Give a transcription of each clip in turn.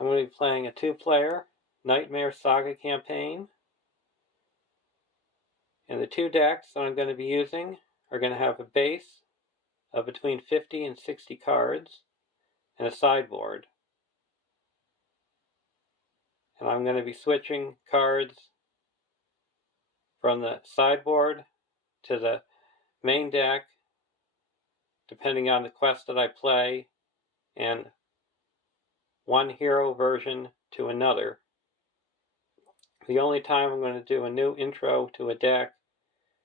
I'm going to be playing a 2-player Nightmare Saga Campaign. And the 2 decks that I'm going to be using are going to have a base of between 50 and 60 cards and a sideboard. And I'm going to be switching cards from the sideboard to the main deck depending on the quest that I play, and one hero version to another. The only time I'm going to do a new intro to a deck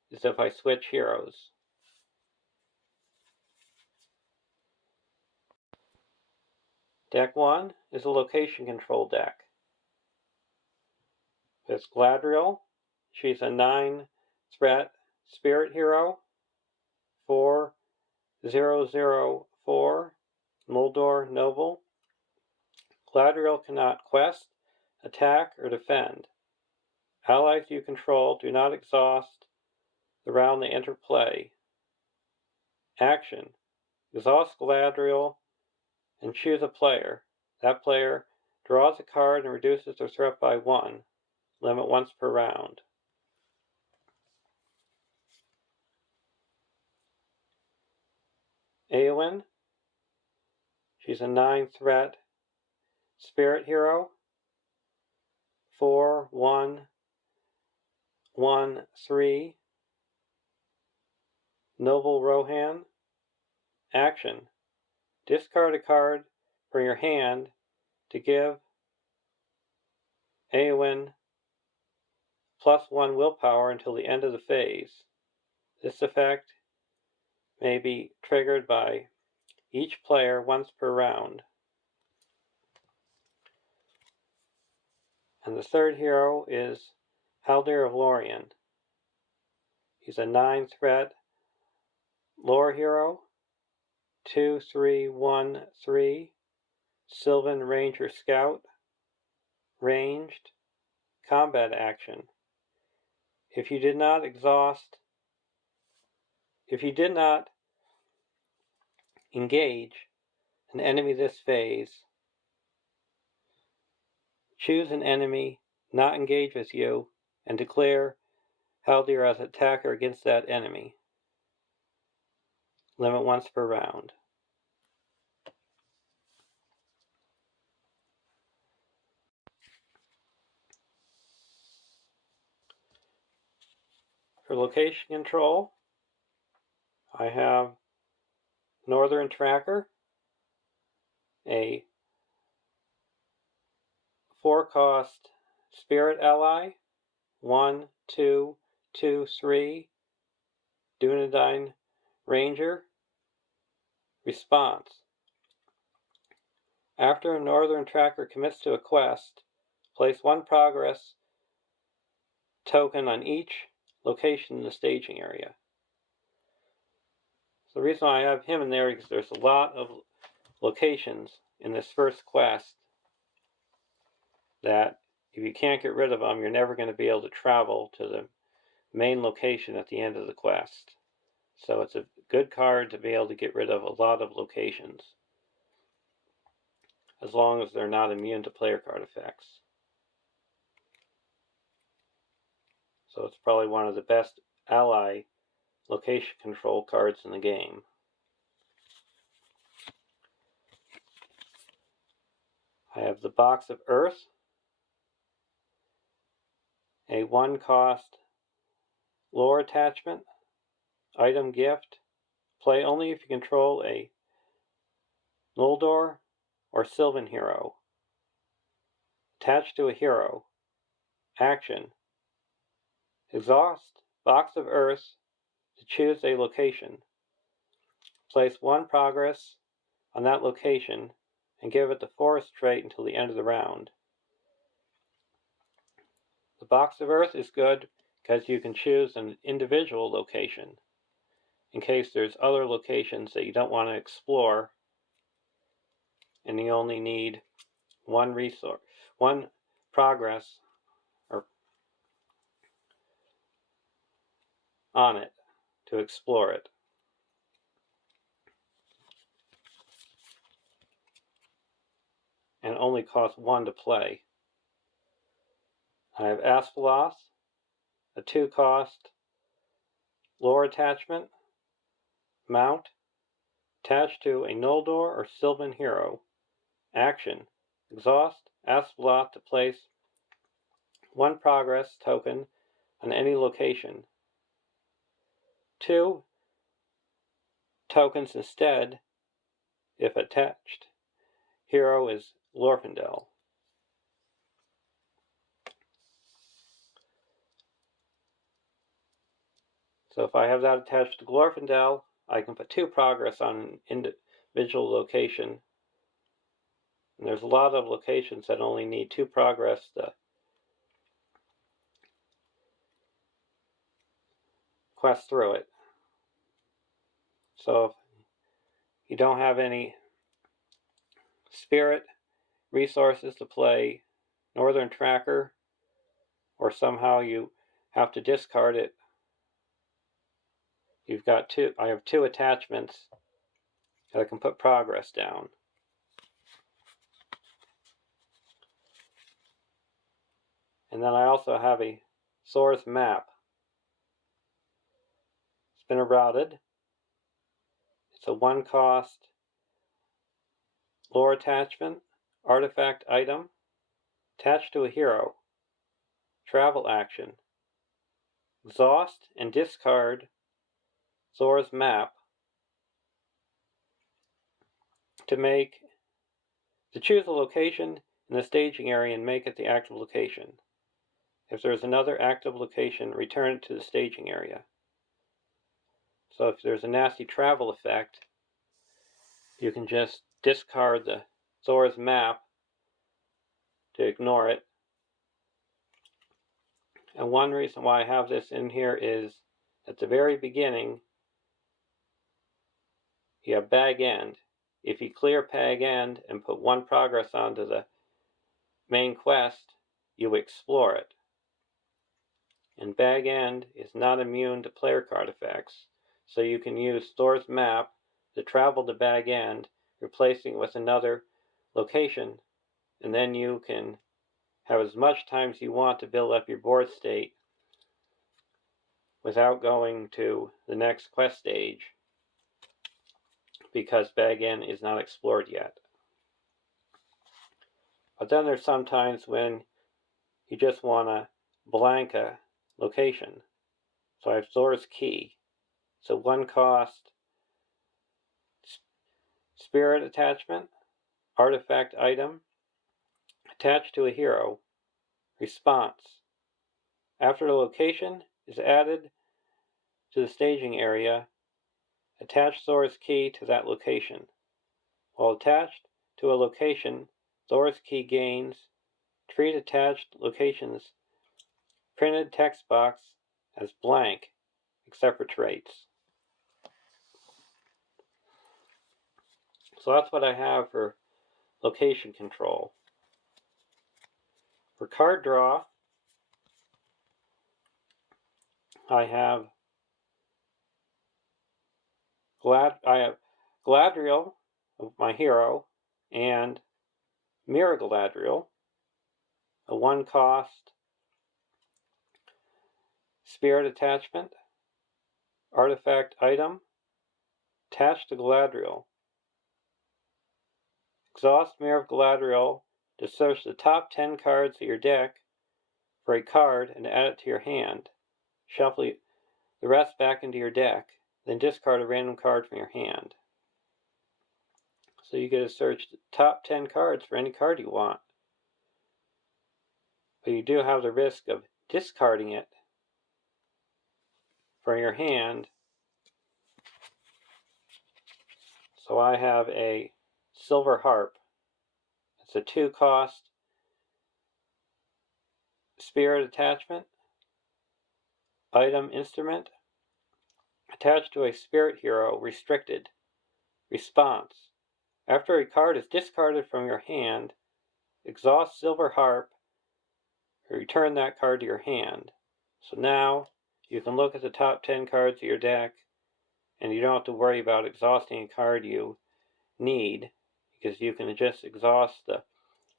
is if I switch heroes. Deck 1 is a location control deck. There's Galadriel. She's a 9-threat spirit hero. 4004 LOTR Noble. Galadriel cannot quest, attack, or defend. Allies you control do not exhaust the round they enter play. Action: exhaust Galadriel and choose a player. That player draws a card and reduces their threat by 1. Limit once per round. Eowyn. She's a 9-threat spirit hero. 4113 Noble Rohan. Action: discard a card from your hand to give Eowyn +1 willpower until the end of the phase. This effect may be triggered by each player once per round. And the third hero is Haldir of Lorien. He's a 9-threat lore hero. 2313 Sylvan Ranger Scout. Ranged combat action. If you did not engage an enemy this phase, choose an enemy not engaged with you and declare Haldir as attacker against that enemy. Limit once per round. For location control, I have Northern Tracker, a 4-cost spirit ally, 1, 2, 2, 3, Dunedain Ranger. Response: after a Northern Tracker commits to a quest, place 1 progress token on each location in the staging area. So the reason I have him in there is there's a lot of locations in this first quest that if you can't get rid of them, you're never going to be able to travel to the main location at the end of the quest. So it's a good card to be able to get rid of a lot of locations, as long as they're not immune to player card effects. So it's probably one of the best ally location control cards in the game. I have the Box of Earth, a 1-cost lore attachment, item gift. Play only if you control a Noldor or Sylvan hero. Attached to a hero. Action: exhaust Box of Earth to choose a location. Place 1 progress on that location and give it the forest trait until the end of the round. The Box of Earth is good because you can choose an individual location in case there's other locations that you don't want to explore and you only need 1 resource, 1 progress on it to explore it. and only cost 1 to play. I have Asphalos, a 2-cost lore attachment, mount, attached to a Noldor or Sylvan hero. Action: exhaust Asphalos to place 1 progress token on any location. 2 tokens instead if attached hero is Glorfindel. So if I have that attached to Glorfindel, I can put 2 progress on an individual location. And there's a lot of locations that only need 2 progress to quest through it. So if you don't have any spirit resources to play Northern Tracker, or somehow you have to discard it, you've got I have 2 attachments that I can put progress down. And then I also have a source map. Spinner routed. It's a 1-cost lore attachment, artifact item, attached to a hero. Travel action: exhaust and discard Zora's map to choose a location in the staging area and make it the active location. If there's another active location, return it to the staging area. So if there's a nasty travel effect, you can just discard the Zora's map to ignore it. And one reason why I have this in here is at the very beginning, you have Bag End. If you clear Bag End and put 1 progress onto the main quest, you explore it. And Bag End is not immune to player card effects, so you can use Zora's map to travel to Bag End, replacing it with another location, and then you can have as much time as you want to build up your board state without going to the next quest stage, because Bag End is not explored yet. But then there's sometimes when you just want to blank a location. So I have Zora's Key. It's a 1-cost spirit attachment, artifact item, attached to a hero. Response: after a location is added to the staging area, attach Zora's Key to that location. While attached to a location, Zora's Key gains treat attached locations printed text box as blank, except for traits. So that's what I have for location control. For card draw, I have Galadriel, my hero, and Mira Galadriel, a 1-cost spirit attachment, artifact item, attached to Galadriel. Exhaust Mira of Galadriel to search the top 10 cards of your deck for a card and add it to your hand. Shuffle the rest back into your deck, then discard a random card from your hand. So you get to search the top 10 cards for any card you want. But you do have the risk of discarding it from your hand. So I have a Silver Harp. It's a 2-cost spirit attachment, item instrument, attached to a spirit hero, restricted. Response: after a card is discarded from your hand, exhaust Silver Harp and return that card to your hand. So now you can look at the top 10 cards of your deck, and you don't have to worry about exhausting a card you need, because you can just exhaust the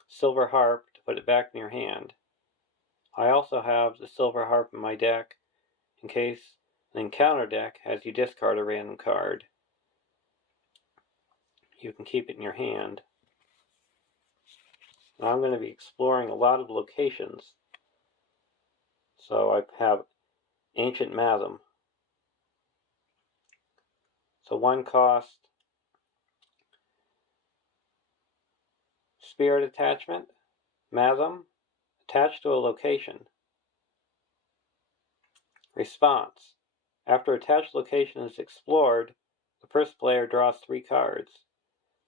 silver harp to put it back in your hand. I also have the silver harp in my deck in case an encounter deck has you discard a random card. You can keep it in your hand. Now I'm going to be exploring a lot of locations. So I have Ancient Mathem. So 1 cost Spirit Attachment, Mathem, attached to a location. Response. After attached location is explored, the first player draws 3 cards.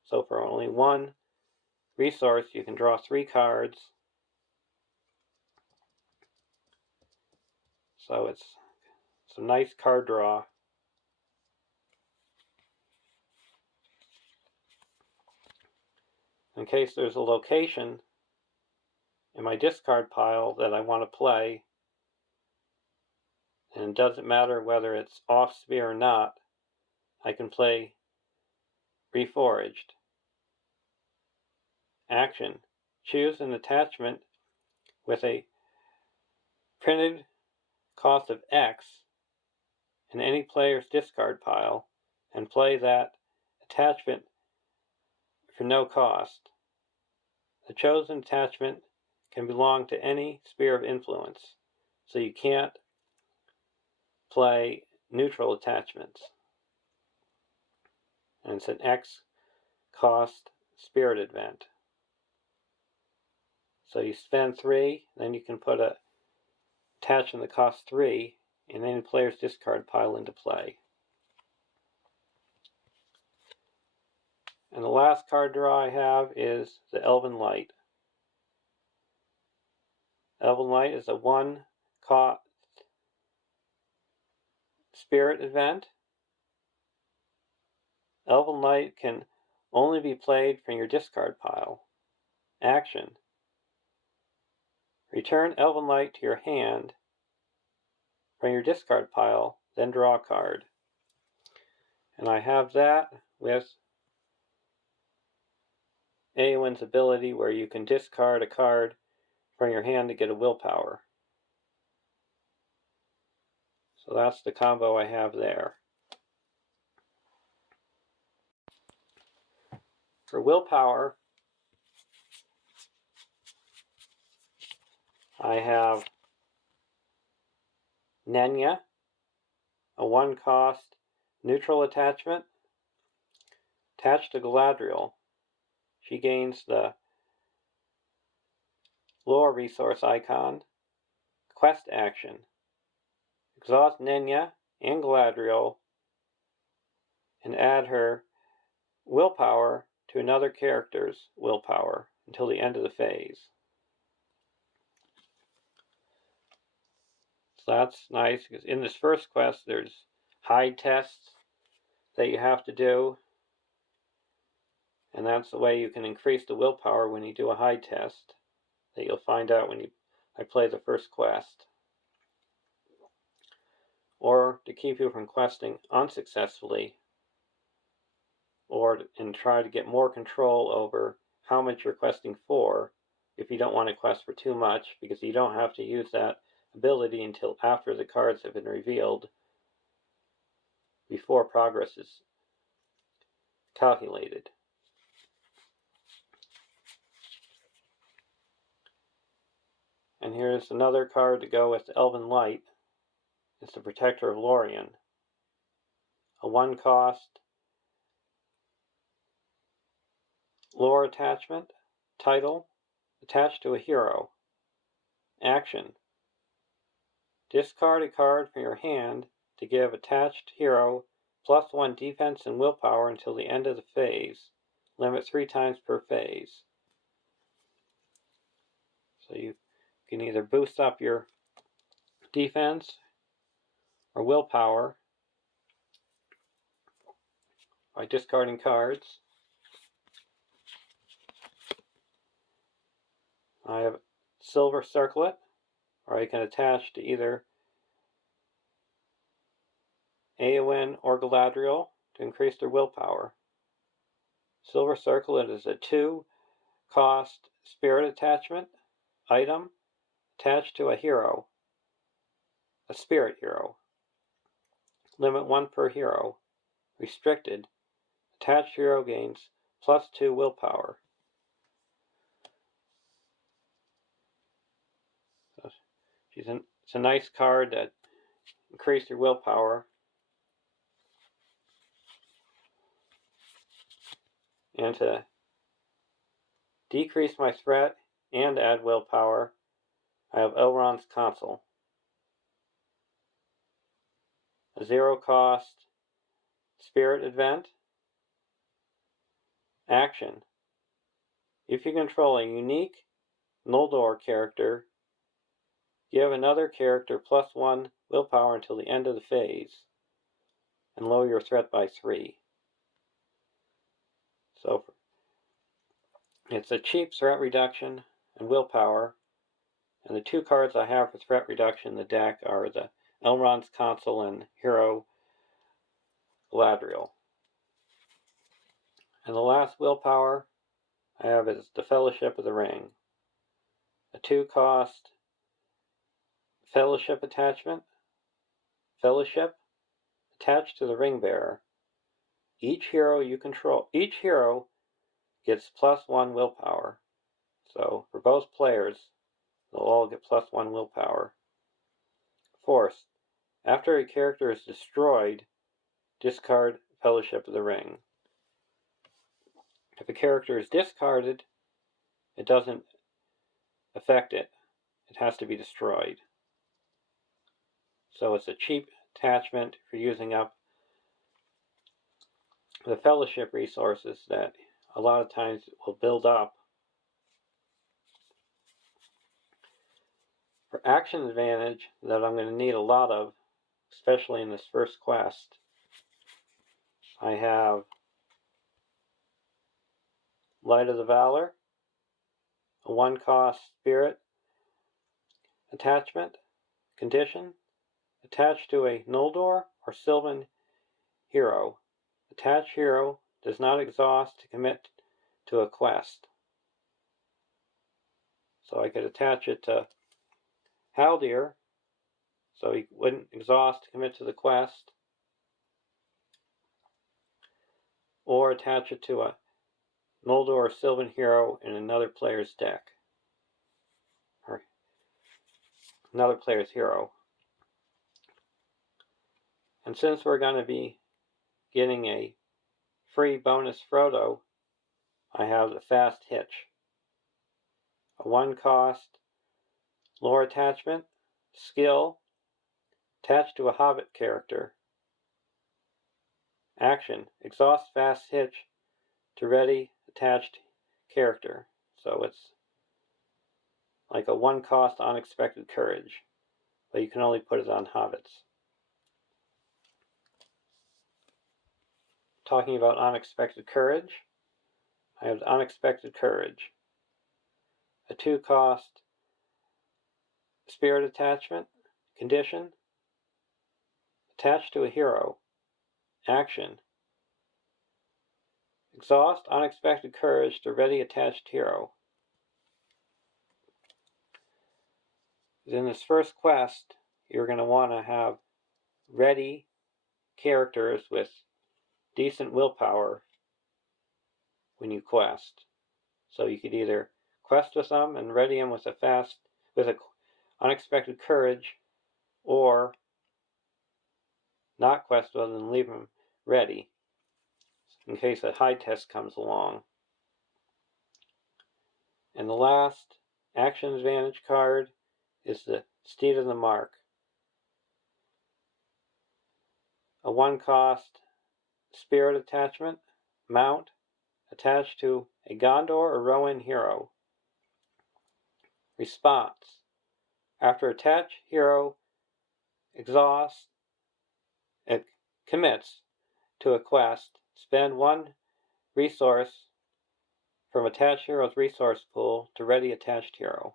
So for only 1 resource, you can draw 3 cards. So it's some nice card draw. In case there's a location in my discard pile that I want to play, and it doesn't matter whether it's off sphere or not, I can play Reforged. Action. Choose an attachment with a printed cost of X in any player's discard pile and play that attachment for no cost. The chosen attachment can belong to any sphere of influence, so you can't play neutral attachments. And it's an X cost spirit event. So you spend 3, then you can put a attachment that costs 3 in any player's discard pile into play. And the last card draw I have is the Elven Light. Elven Light is a 1 cost spirit event. Elven Light can only be played from your discard pile. Action. Return Elven Light to your hand from your discard pile, then draw a card. And I have that with Eowyn's ability where you can discard a card from your hand to get a willpower. So that's the combo I have there. For willpower, I have Nenya, a 1 cost neutral attachment, attached to Galadriel. She gains the lore resource icon, quest action. Exhaust Nenya and Galadriel and add her willpower to another character's willpower until the end of the phase. So that's nice because in this first quest there's hide tests that you have to do, and that's the way you can increase the willpower when you do a hide test that you'll find out when I play the first quest. Or to keep you from questing unsuccessfully, and try to get more control over how much you're questing for if you don't want to quest for too much, because you don't have to use that ability until after the cards have been revealed, before progress is calculated. And here's another card to go with Elven Light. It's the Protector of Lorien. A 1 cost lore attachment, title, attached to a hero. Action. Discard a card from your hand to give attached hero +1 defense and willpower until the end of the phase. Limit 3 times per phase. So you can either boost up your defense or willpower by discarding cards. I have Silver Circlet, or I can attach to either Eowyn or Galadriel to increase their willpower. Silver Circlet is a 2 cost spirit attachment, item, attached to a hero, a spirit hero. Limit 1 per hero. Restricted. Attached hero gains +2 willpower. So it's a nice card that increases your willpower. And to decrease my threat and add willpower, I have Elrond's Console. A 0-cost spirit event. Action. If you control a unique Noldor character, give another character +1 willpower until the end of the phase, and lower your threat by 3. So it's a cheap threat reduction and willpower, and the 2 cards I have for threat reduction in the deck are the Elrond's Console and Hero Galadriel. And the last willpower I have is the Fellowship of the Ring. A 2-cost Fellowship attachment. Fellowship attached to the Ring Bearer. Each hero gets +1 willpower. So for both players, they'll all get +1 willpower. Force. After a character is destroyed, discard Fellowship of the Ring. If a character is discarded, it doesn't affect it. It has to be destroyed. So it's a cheap attachment for using up the Fellowship resources that a lot of times will build up. For action advantage that I'm going to need a lot of, especially in this first quest, I have Light of the Valor, a 1-cost spirit attachment, condition, attached to a Noldor or Sylvan hero. Attached hero does not exhaust to commit to a quest. So I could attach it to Haldir, so he wouldn't exhaust to commit to the quest, or attach it to a Noldor or Sylvan hero in another player's deck, or another player's hero. And since we're going to be getting a free bonus Frodo, I have the Fast Hitch, a 1-cost lore attachment, skill, attached to a Hobbit character. Action, exhaust Fast Hitch to ready attached character. So it's like a 1-cost Unexpected Courage, but you can only put it on Hobbits. Talking about Unexpected Courage, I have Unexpected Courage, a 2-cost spirit attachment, condition, attached to a hero. Action, exhaust Unexpected Courage to ready attached hero. In this first quest, you're going to want to have ready characters with decent willpower when you quest. So you could either quest with them and ready them with a Unexpected Courage, or not quest with them and leave them ready in case a high test comes along. And the last action advantage card is the Steed of the Mark, a 1-cost spirit attachment, mount, attached to a Gondor or Rowan hero. Response. After attached hero commits to a quest, spend 1 resource from attached hero's resource pool to ready attached hero.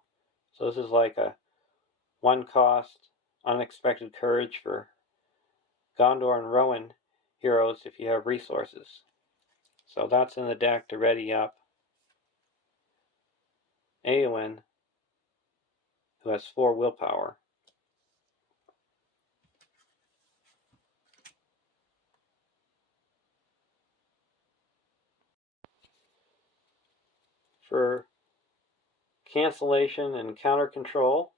So this is like a 1-cost Unexpected Courage for Gondor and Rowan heroes if you have resources. So that's in the deck to ready up Eowyn, who has 4 willpower. For cancellation and counter control,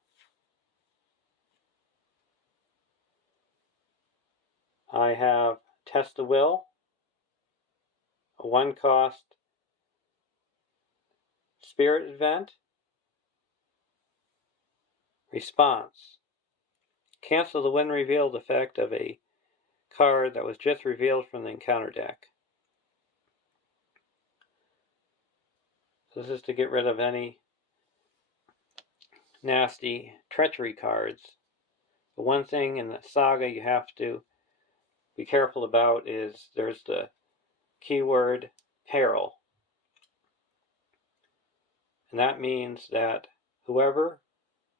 I have Test the Will, a 1-cost Spirit Event. Response: cancel the when revealed effect of a card that was just revealed from the encounter deck. This is to get rid of any nasty treachery cards. The one thing in the saga you have to be careful about is there's the keyword peril. And that means that whoever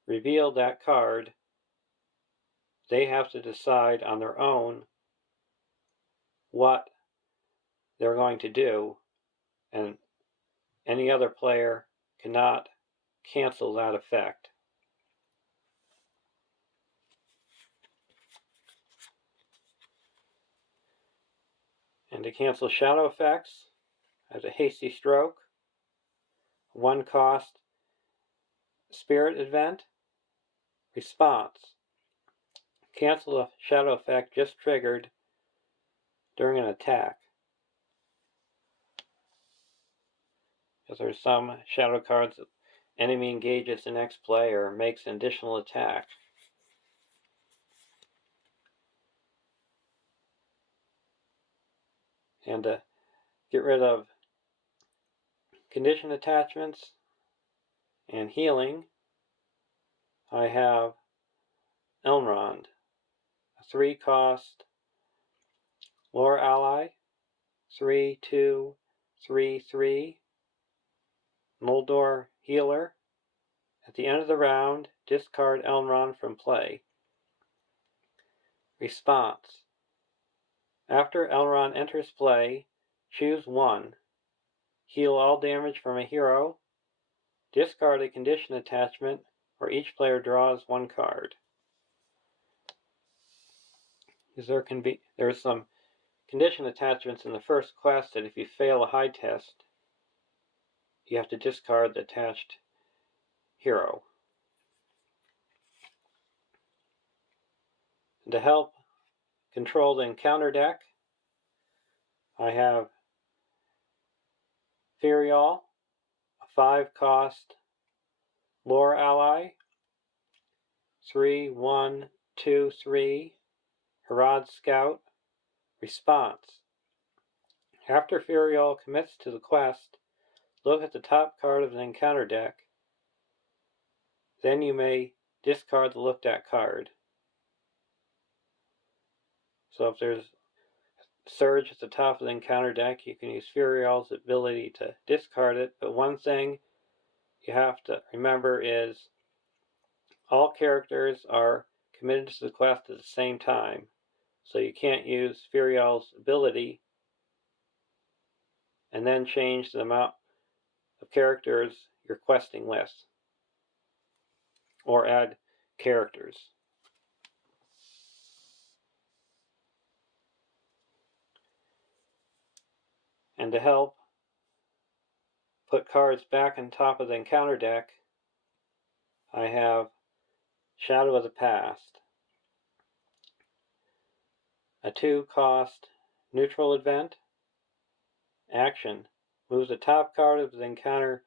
revealed that card, they have to decide on their own what they're going to do, and any other player cannot cancel that effect. And to cancel shadow effects, as a hasty stroke, 1-cost Spirit Event. Response: cancel a shadow effect just triggered during an attack. Because there's some shadow cards that enemy engages the next player or makes an additional attack. And to get rid of condition attachments and healing, I have Elrond, a 3-cost lore ally, 3/2/3/3 Noldor healer. At the end of the round, discard Elrond from play. Response: after Elrond enters play, choose 1. Heal all damage from a hero. Discard a condition attachment, or each player draws 1 card. There's some condition attachments in the first quest that if you fail a high test, you have to discard the attached hero. And to help control the encounter deck, I have Firiol, a 5-cost lore ally, 3/1/2/3 Harad Scout. Response: after Firiol commits to the quest, look at the top card of the encounter deck. Then you may discard the looked at card. So if there's Surge at the top of the encounter deck, you can use Firiol's ability to discard it, but one thing you have to remember is all characters are committed to the quest at the same time, so you can't use Firiol's ability and then change the amount of characters you're questing with, or add characters. And to help put cards back on top of the encounter deck, I have Shadow of the Past, a 2-cost neutral event. Action: move the top card of the encounter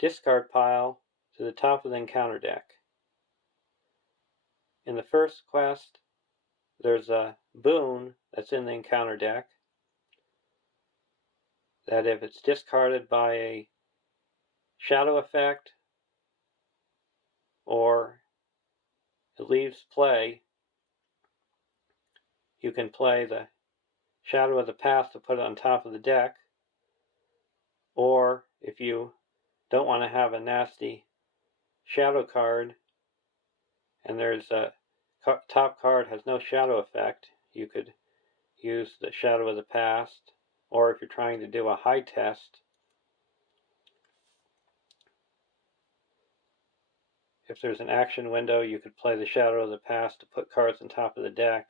discard pile to the top of the encounter deck. In the first quest, there's a boon that's in the encounter deck that if it's discarded by a shadow effect or it leaves play, you can play the Shadow of the Past to put it on top of the deck, or if you don't want to have a nasty shadow card and there's a top card has no shadow effect, you could use the Shadow of the Past, or if you're trying to do a high test, if there's an action window, you could play the Shadow of the Past to put cards on top of the deck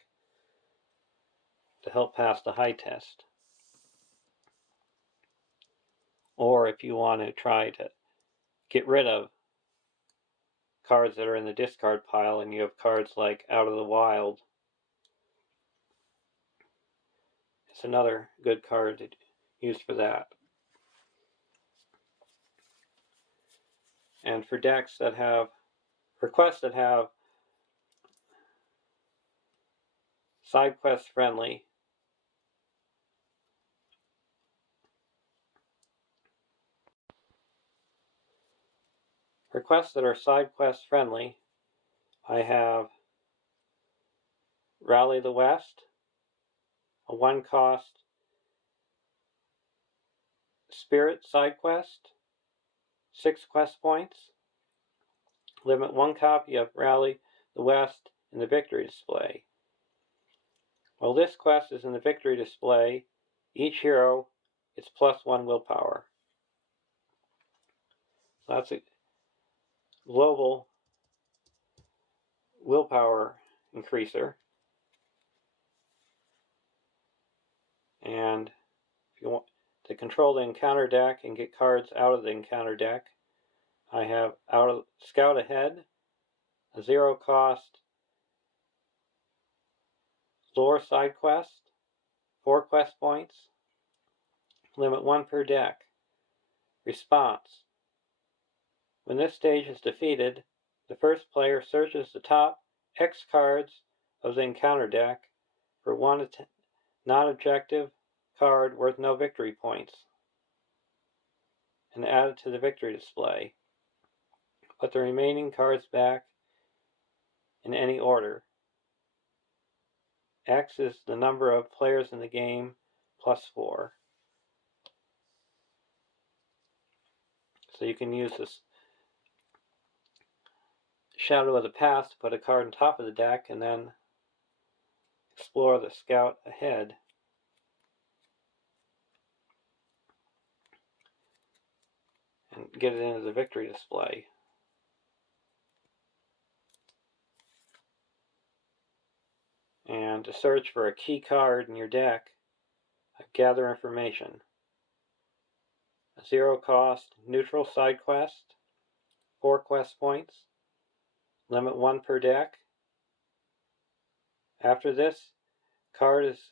to help pass the high test. Or if you want to try to get rid of cards that are in the discard pile and you have cards like Out of the Wild, it's another good card to use for that. And for decks that have, for quests that have side quest friendly, for quests that are side quest friendly, I have Rally the West, a 1-cost Spirit side quest, 6 quest points. Limit 1 copy of Rally the West in the victory display. While this quest is in the victory display, each hero gets +1 willpower. So that's a global willpower increaser. And if you want to control the encounter deck and get cards out of the encounter deck, I have Scout Ahead, a 0-cost lore side quest, 4 quest points, limit 1 per deck. Response: when this stage is defeated, the first player searches the top X cards of the encounter deck for 1 non-objective card worth no victory points and add it to the victory display. Put the remaining cards back in any order. X is the number of players in the game +4. So you can use this Shadow of the Past to put a card on top of the deck and then explore the Scout Ahead. And get it into the victory display. And to search for a key card in your deck, gather information. A 0-cost neutral side quest, 4 quest points, limit 1 per deck. After this card is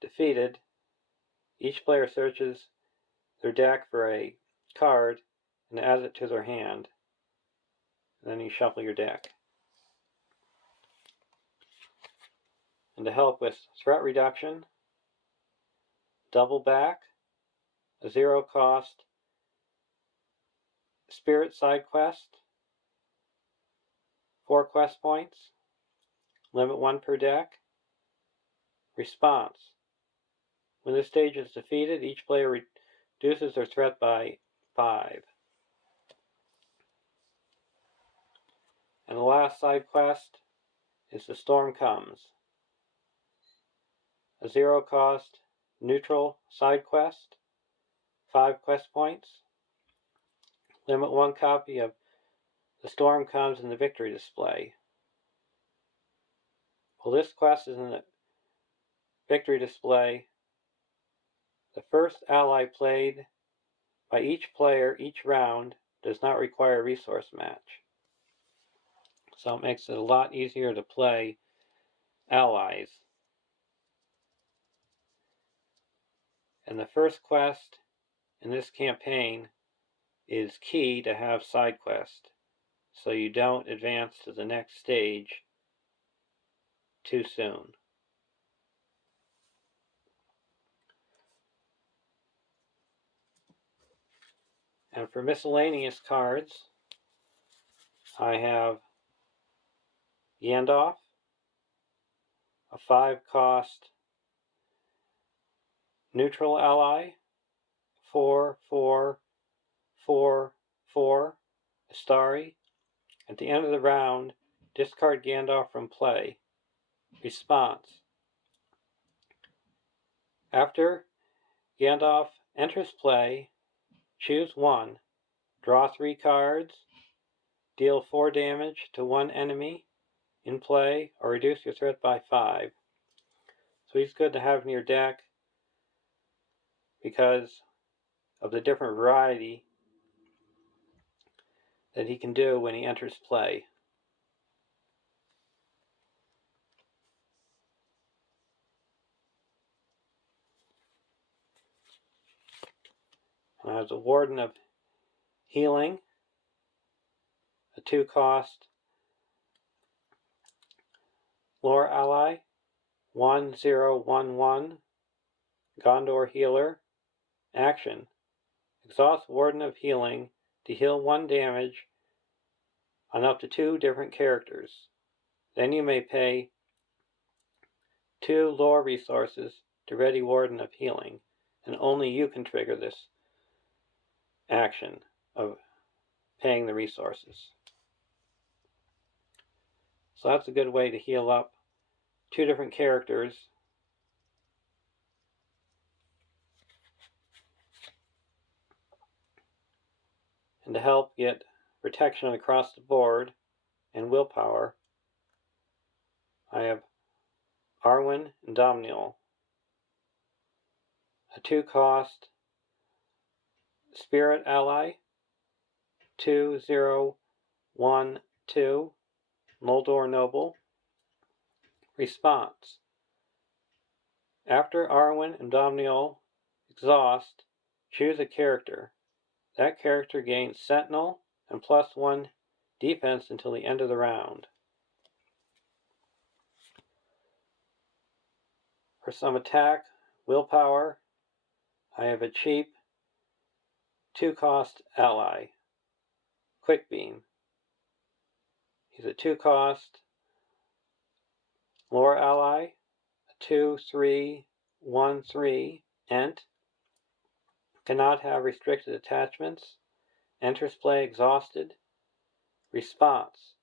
defeated, each player searches their deck for a card and adds it to their hand. And then you shuffle your deck. And to help with threat reduction, Double Back, a 0-cost Spirit side quest, 4 quest points, limit 1 per deck. Response: when this stage is defeated, each player reduces their threat by 5. And the last side quest is The Storm Comes, a 0-cost neutral side quest, 5 quest points. Limit 1 copy of The Storm Comes in the victory display. While this quest is in the victory display, the first ally played by each player each round does not require a resource match. So it makes it a lot easier to play allies. And the first quest in this campaign is key to have side quest, so you don't advance to the next stage too soon. And for miscellaneous cards, I have Gandalf, a 5-cost neutral ally, 4/4/4/4 Astari. At the end of the round, discard Gandalf from play. Response: after Gandalf enters play, choose 1, draw 3 cards, deal 4 damage to one enemy in play, or reduce your threat by 5. So he's good to have in your deck because of the different variety that he can do when he enters play. And as a Warden of Healing, a 2-cost lore ally, 1011 Gondor Healer. Action: exhaust Warden of Healing to heal 1 damage on up to 2 different characters. Then you may pay 2 lore resources to ready Warden of Healing, and only you can trigger this action of paying the resources. So that's a good way to heal up 2 different characters and to help get protection across the board and willpower. I have Arwen and Domniel, a 2-cost Spirit Ally, 2012 Noldor Noble. Response: after Arwen and Domniel exhaust, choose a character. That character gains Sentinel and +1 defense until the end of the round. For some attack willpower, I have a cheap 2-cost ally, Quick Beam. He's a 2-cost lore ally, a 2/3/1/3 Ent. Cannot have restricted attachments. Enters play exhausted. Response: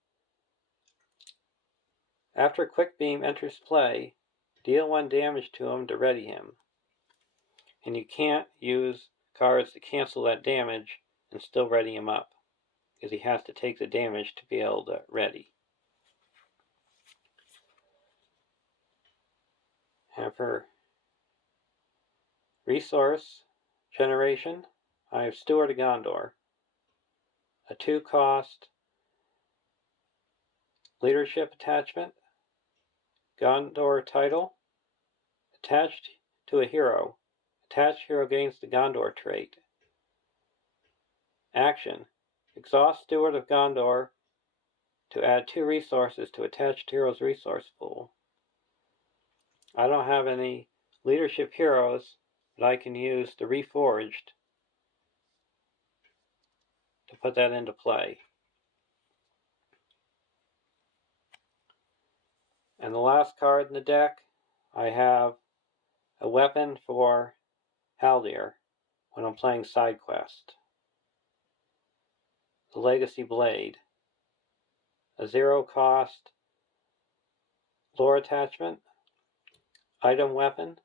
after Quick Beam enters play, deal 1 damage to him to ready him. And you can't use cards to cancel that damage and still ready him up, because he has to take the damage to be able to ready. And for resource generation, I have Steward of Gondor, a 2-cost leadership attachment, Gondor title, attached to a hero. Attached hero gains the Gondor trait. Action: exhaust Steward of Gondor to add 2 resources to attached hero's resource pool. I don't have any leadership heroes, but I can use the Reforged to put that into play. And the last card in the deck, I have a weapon for Haldir when I'm playing side quest. The Legacy Blade, a 0-cost lore attachment, item weapon,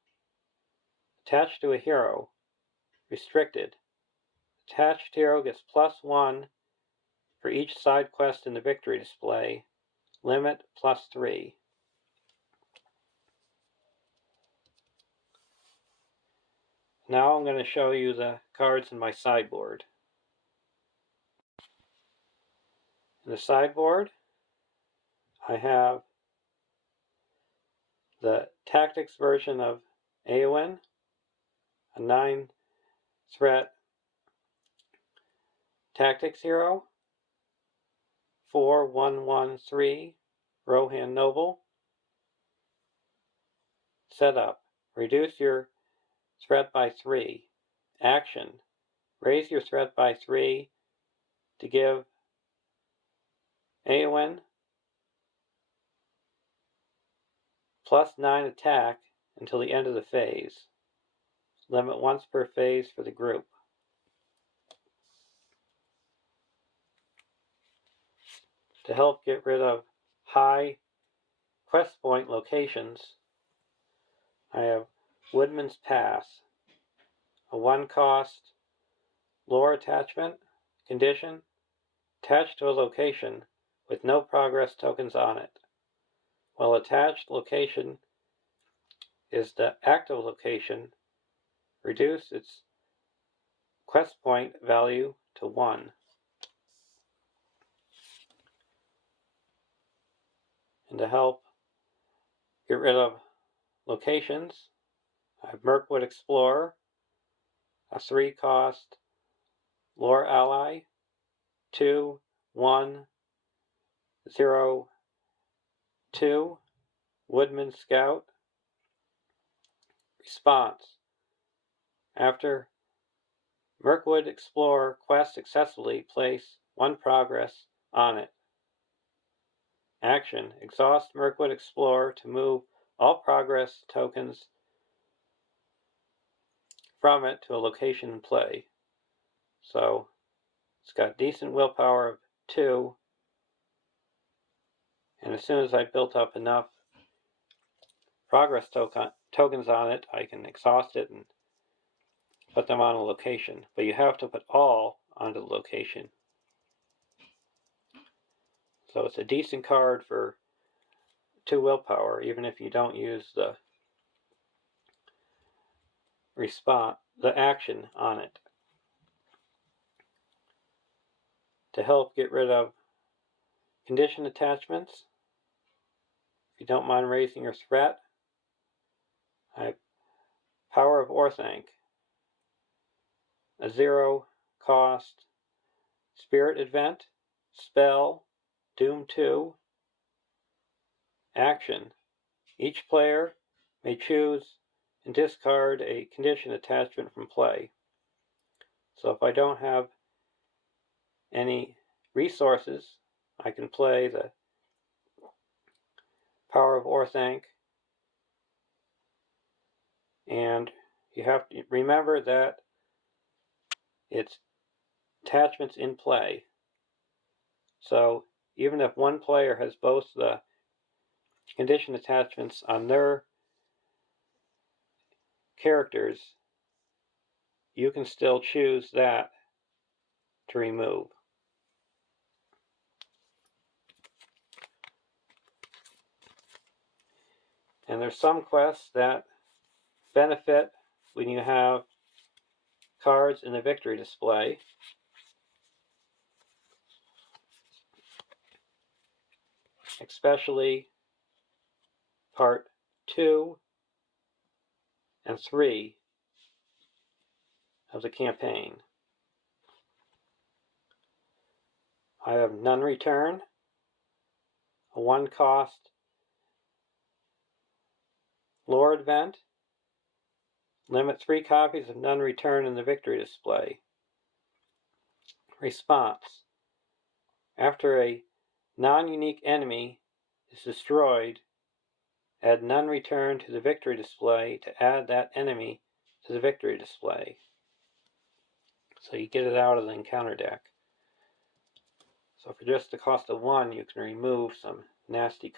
attached to a hero, restricted. Attached hero gets +1 for each side quest in the victory display, limit +3. Now I'm going to show you the cards in my sideboard. In the sideboard, I have the Tactics version of Eowyn, a 9-threat Tactics hero, 4/1/1/3 Rohan Noble. Setup: reduce your threat by 3. Action: raise your threat by 3 to give Eowyn +9 attack until the end of the phase. Limit once per phase for the group. To help get rid of high quest point locations, I have Woodman's Pass, a 1-cost lore attachment, condition, attached to a location with no progress tokens on it. While attached location is the active location, reduce its quest point value to 1. And to help get rid of locations, I have Mirkwood Explorer, a 3-cost lore ally, 2, 1, 0, 2, Woodman Scout. Response: after Mirkwood Explorer quest successfully, place 1 progress on it. Action: exhaust Mirkwood Explorer to move all progress tokens from it to a location in play. So it's got decent willpower of 2, and as soon as I built up enough progress tokens on it, I can exhaust it and put them on a location. But you have to put all onto the location. So it's a decent card for 2 willpower, even if you don't use the action on it. To help get rid of condition attachments, if you don't mind raising your threat, I have Power of Orthanc, a 0-cost spirit event, spell, Doom 2. Action: each player may choose and discard a condition attachment from play. So if I don't have any resources, I can play the Power of Orthanc, and you have to remember that it's attachments in play. So even if one player has both the condition attachments on their characters, you can still choose that to remove. And there's some quests that benefit when you have cards in the victory display. Especially part 2 and 3 of the campaign. I have None Return, a 1-cost lore event. Limit 3 copies of None Return in the victory display. Response: after a non-unique enemy is destroyed, add None Return to the victory display to add that enemy to the victory display. So you get it out of the encounter deck. So for just the cost of 1, you can remove some nasty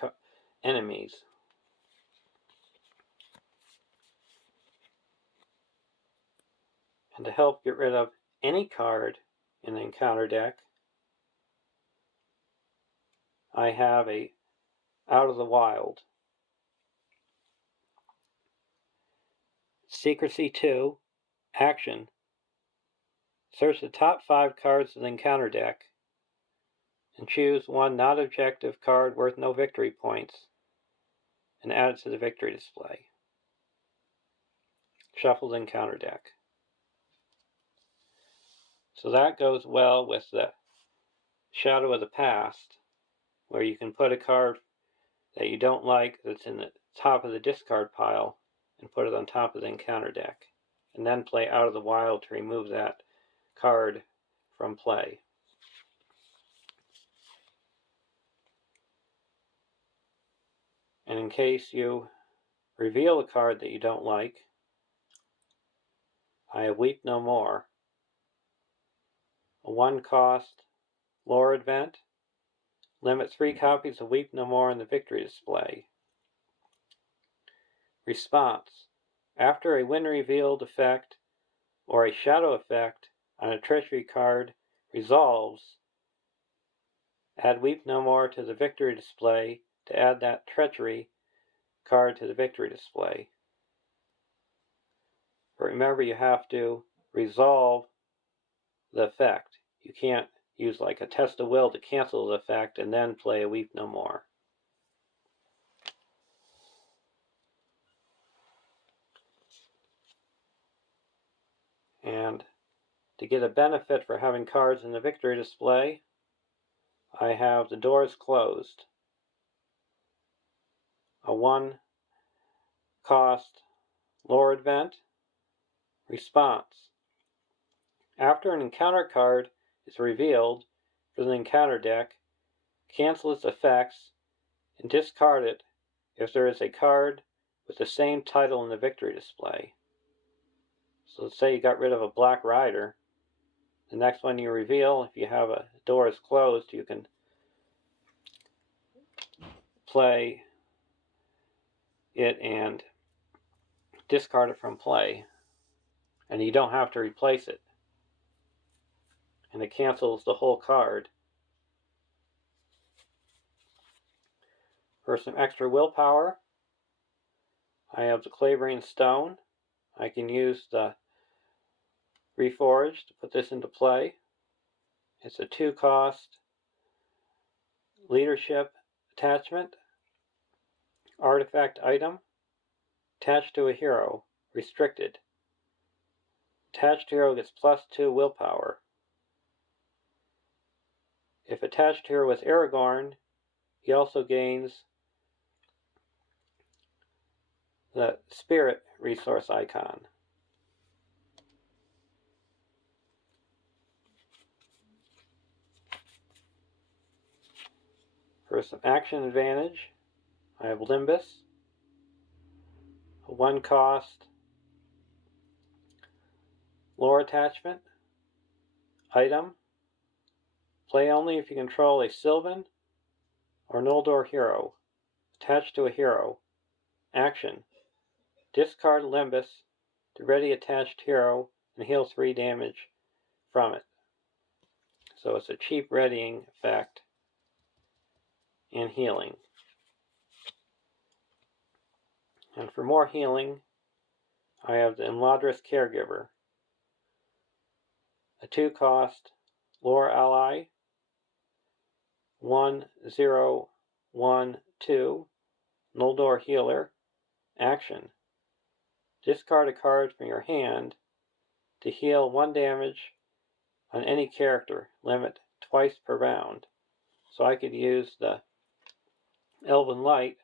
enemies. And to help get rid of any card in the encounter deck, I have a Out of the Wild. Secrecy 2. Action: search the top 5 cards of the encounter deck and choose 1 non-objective card worth no victory points and add it to the victory display. Shuffle the encounter deck. So that goes well with the Shadow of the Past, where you can put a card that you don't like that's in the top of the discard pile and put it on top of the encounter deck, and then play Out of the Wild to remove that card from play. And in case you reveal a card that you don't like, I have Weep No More, a 1-cost lore event. Limit 3 copies of Weep No More in the victory display. Response: after a when revealed effect or a shadow effect on a treasury card resolves, Add Weep No More to the victory display to add that treachery card to the victory display. But remember, you have to resolve the effect. You can't use like a test of will to cancel the effect and then play a Weep No More. And to get a benefit for having cards in the victory display, I have the doors closed. A 1-cost lore event. Response. After an encounter card is revealed from the encounter deck, cancel its effects and discard it if there is a card with the same title in the victory display. So let's say you got rid of a Black Rider. The next one you reveal, if you have a door is closed, you can play it and discard it from play. And you don't have to replace it. And it cancels the whole card. For some extra willpower, I have the Clavering Stone. I can use the Reforged to put this into play. It's a 2-cost leadership attachment. Artifact item. Attached to a hero. Restricted. Attached hero gets +2 willpower. If attached hero was Aragorn, he also gains the spirit resource icon. For some action advantage, I have Limbus, a 1-cost lore attachment. Item. Play only if you control a Sylvan or Noldor hero. Attached to a hero. Action. Discard Limbus to ready attached hero and heal 3 damage from it. So it's a cheap readying effect and healing. And for more healing, I have the Imladris Caregiver, a 2-cost lore ally, 1/0/1/2 Noldor healer. Action. Discard a card from your hand to heal 1 damage on any character, limit twice per round. So I could use the Elven Light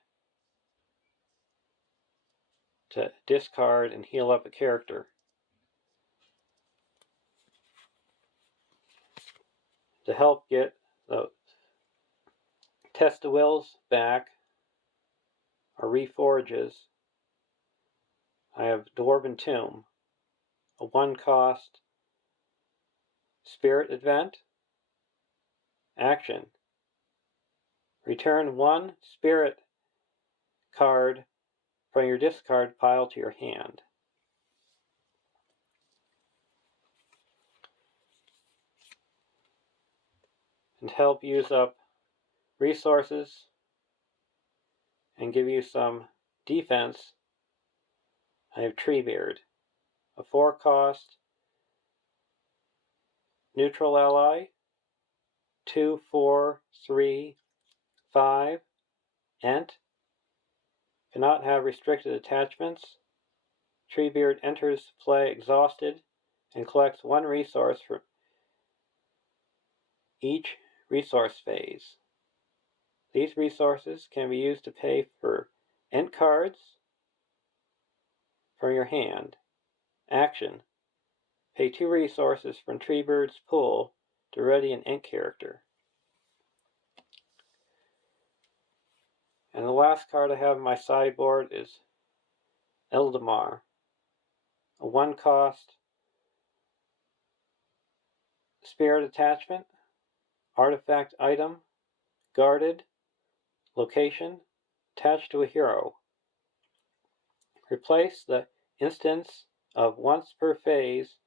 to discard and heal up a character. To help get the Test of Wills back, or Reforges, I have Dwarven Tomb, a 1-cost spirit event. Action. Return 1 spirit card from your discard pile to your hand. And help use up resources and give you some defense, I have Treebeard, a 4-cost neutral ally, 2/4/3/5 Ent. Cannot have restricted attachments. Treebeard enters play exhausted and collects 1 resource from each resource phase. These resources can be used to pay for Ent cards from your hand. Action. Pay 2 resources from Treebeard's pool to ready an Ent character. And the last card I have in my sideboard is Eldamar, a 1-cost spirit attachment, artifact item, guarded, location, attached to a hero. Replace the instance of once per phase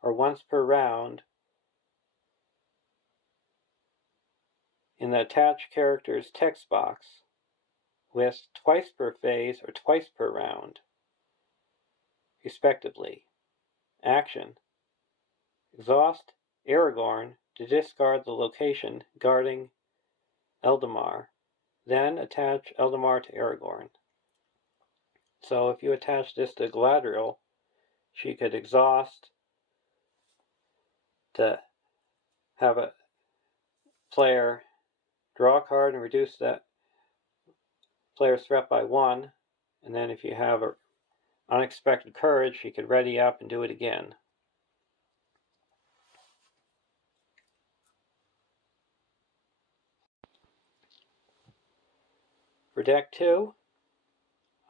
or once per round in the attached characters text box with twice per phase or twice per round, respectively. Action: exhaust Aragorn to discard the location guarding Eldamar, then attach Eldamar to Aragorn. So if you attach this to Galadriel, she could exhaust to have a player draw a card and reduce that player's threat by 1, and then if you have an unexpected courage, she could ready up and do it again. For deck 2,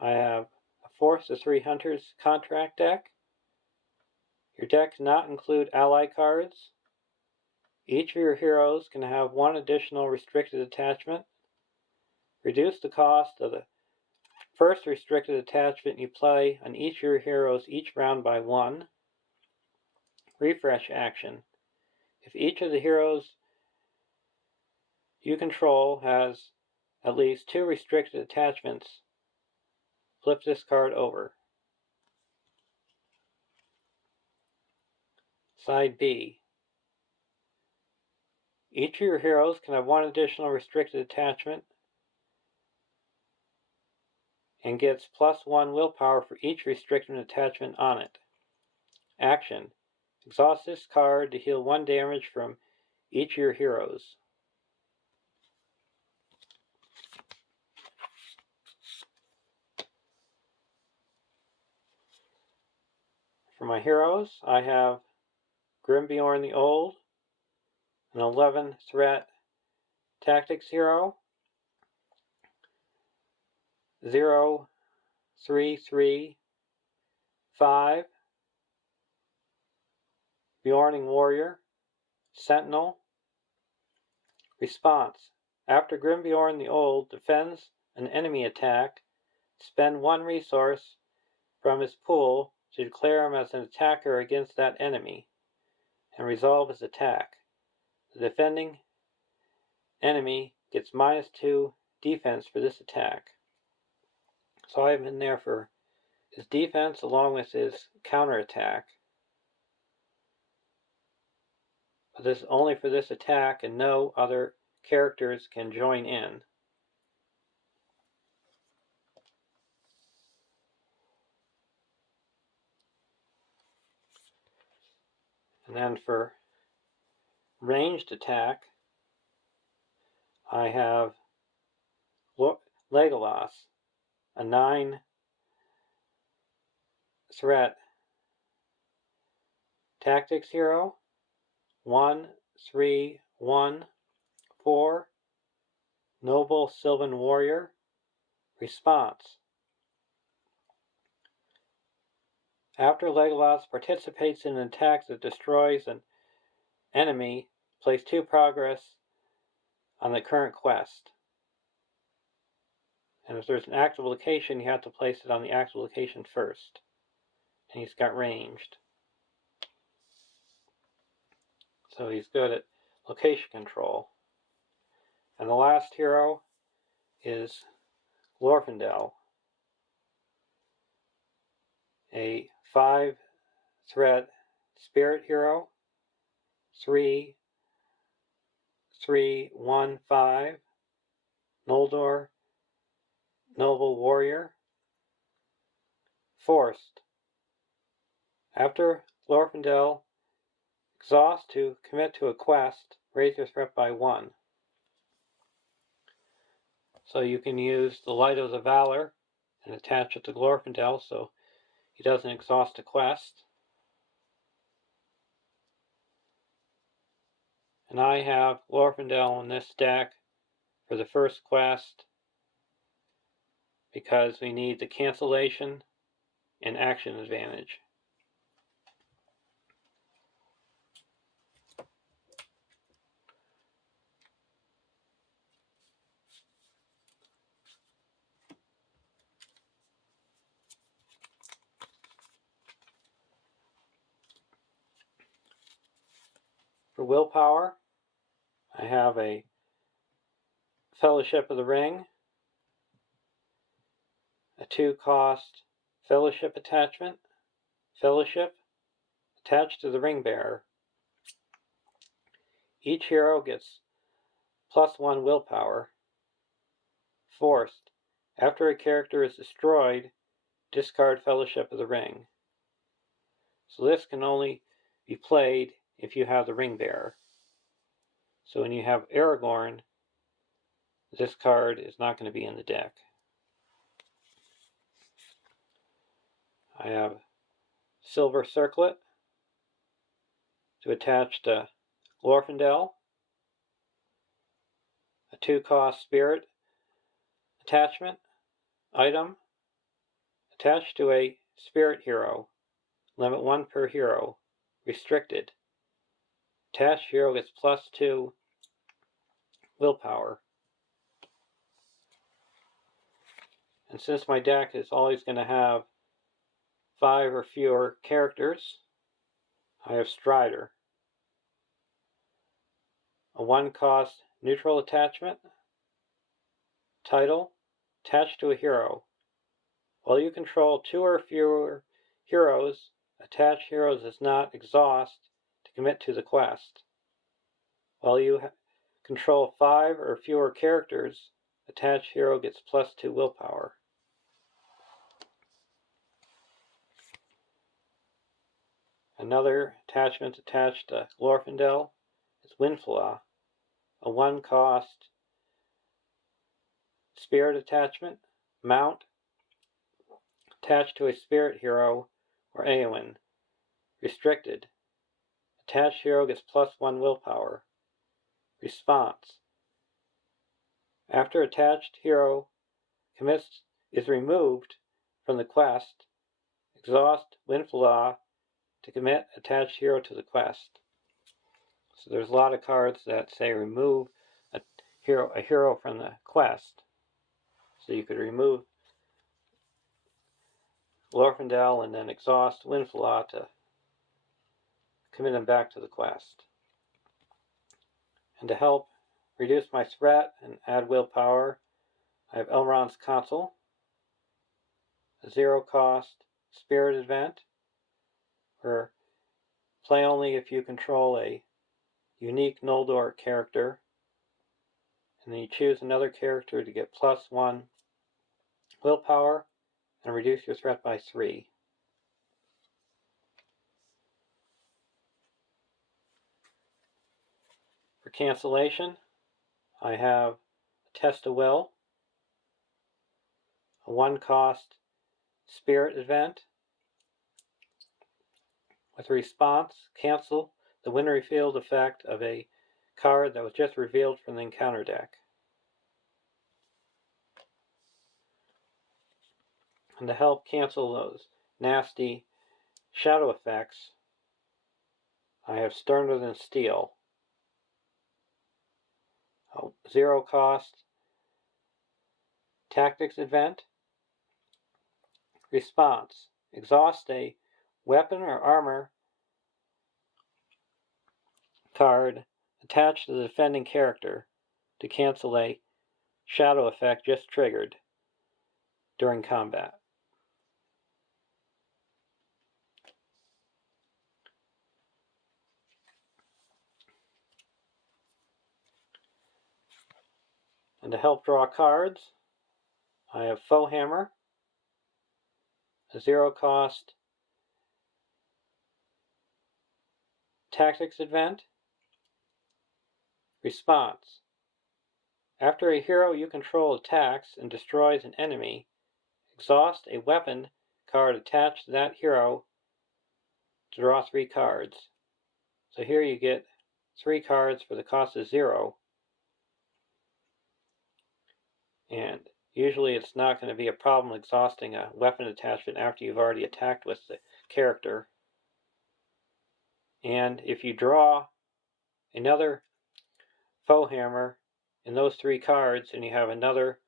I have a Force of 3 Hunters contract deck. Your deck cannot include ally cards. Each of your heroes can have 1 additional restricted attachment. Reduce the cost of the first restricted attachment you play on each of your heroes each round by 1. Refresh action: if each of the heroes you control has at least 2 restricted attachments, flip this card over. Side B: each of your heroes can have 1 additional restricted attachment and gets +1 willpower for each restricted attachment on it. Action: exhaust this card to heal 1 damage from each of your heroes. For my heroes, I have Grimbeorn the Old, an 11 threat tactics hero, 0, 3, 3, 5, Beorning Warrior, Sentinel. Response: after Grimbeorn the Old defends an enemy attack, spend 1 resource from his pool to declare him as an attacker against that enemy, and resolve his attack. The defending enemy gets -2 defense for this attack. So I have him in there for his defense along with his counterattack. But this is only for this attack, and no other characters can join in. And then for ranged attack, I have Legolas, a 9 threat tactics hero, 1, 3, 1, 4, noble Sylvan warrior. Response: after Legolas participates in an attack that destroys an enemy, place 2 progress on the current quest. And if there's an active location, you have to place it on the active location first. And he's got ranged. So he's good at location control. And the last hero is Glorfindel, a 5 threat spirit hero, 3, 3, 1, 5, Noldor, noble warrior. Forced: after Glorfindel exhausts to commit to a quest, raise your threat by 1. So you can use the Light of the Valor and attach it to Glorfindel so he doesn't exhaust a quest. And I have Glorfindel in this deck for the first quest because we need the cancellation and action advantage. For willpower, I have a Fellowship of the Ring, a 2-cost Fellowship attachment. Fellowship, attached to the ring bearer. Each hero gets +1 willpower. Forced, after a character is destroyed, discard Fellowship of the Ring. So this can only be played if you have the ring bearer. So when you have Aragorn, this card is not going to be in the deck. I have Silver Circlet to attach to Glorfindel, a 2-cost Spirit attachment item attached to a Spirit hero, limit 1 per hero, restricted. Attached hero gets +2 willpower. And since my deck is always going to have 5 or fewer characters, I have Strider, a 1-cost neutral attachment title attached to a hero. While you control 2 or fewer heroes, attached heroes does not exhaust to commit to the quest. While you control 5 or fewer characters, attached hero gets +2 willpower. Another attachment attached to Glorfindel is Windflaw, a 1-cost Spirit attachment, mount, attached to a Spirit hero or Eowyn, restricted. Attached hero gets +1 willpower. Response: after attached hero is removed from the quest, exhaust Windflaw to commit attached hero to the quest. So there's a lot of cards that say remove a hero from the quest. So you could remove Glorfindel and then exhaust Windflaw to commit him back to the quest. And to help reduce my threat and add willpower, I have Elrond's Consul, a 0-cost Spirit event, or play only if you control a unique Noldor character, and then you choose another character to get +1 willpower and reduce your threat by 3. For cancellation, I have Test of Will, a 1-cost Spirit event. With response, cancel the when revealed effect of a card that was just revealed from the encounter deck. And to help cancel those nasty shadow effects, I have Sterner Than Steel, a 0-cost tactics event. Response: exhaust a weapon or armor card attached to the defending character to cancel a shadow effect just triggered during combat. And to help draw cards, I have Foehammer, a 0-cost tactics event. Response: after a hero you control attacks and destroys an enemy, exhaust a weapon card attached to that hero to draw 3 cards. So here you get 3 cards for the cost of 0. And usually it's not going to be a problem exhausting a weapon attachment after you've already attacked with the character. And if you draw another Foehammer in those 3 cards and you have another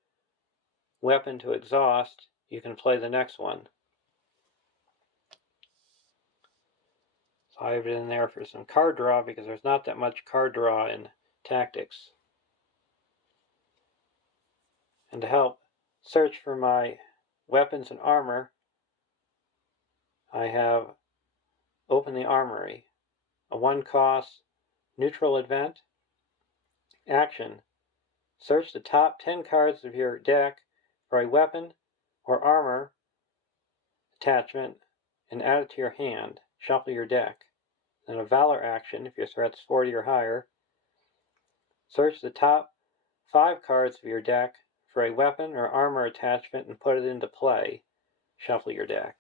weapon to exhaust, you can play the next one. So I have it in there for some card draw because there's not that much card draw in tactics. And to help search for my weapons and armor, I have open the armory. A 1-cost neutral event. Action. Search the top 10 cards of your deck for a weapon or armor attachment and add it to your hand. Shuffle your deck. Then a Valor action, if your threat's 40 or higher. Search the top 5 cards of your deck for a weapon or armor attachment and put it into play. Shuffle your deck.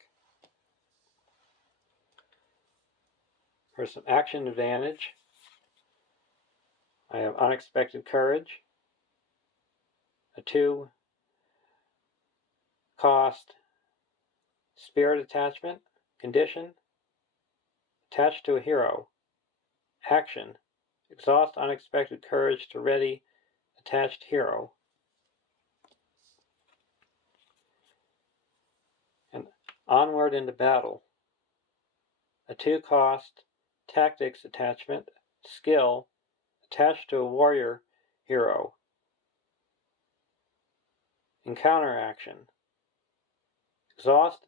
For some action advantage, I have Unexpected Courage, a 2-cost Spirit attachment, condition, attached to a hero. Action. Exhaust Unexpected Courage to ready attached hero. And Onward into Battle. A 2-cost Tactics attachment, skill, attached to a warrior hero. Encounter action. Exhaust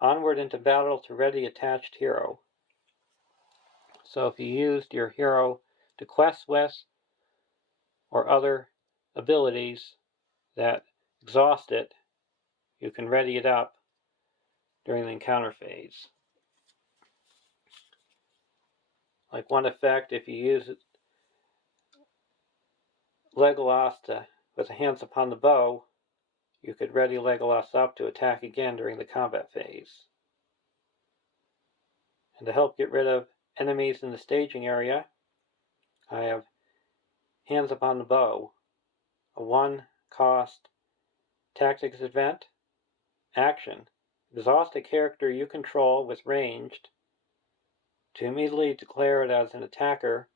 Onward into Battle to ready attached hero. So if you used your hero to quest with or other abilities that exhaust it, you can ready it up during the encounter phase. Like one effect, if you use Legolas with hands upon the bow, you could ready Legolas up to attack again during the combat phase. And to help get rid of enemies in the staging area, I have Hands upon the Bow, a 1-cost Tactics event. Action. Exhaust a character you control with ranged to immediately declare it as an attacker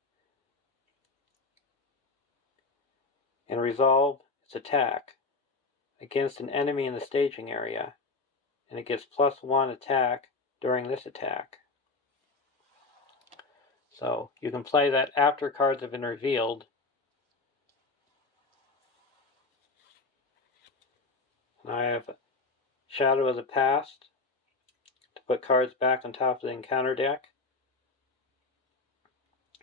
and resolve its attack against an enemy in the staging area, and it gets +1 attack during this attack. So you can play that after cards have been revealed. And I have Shadow of the Past to put cards back on top of the encounter deck.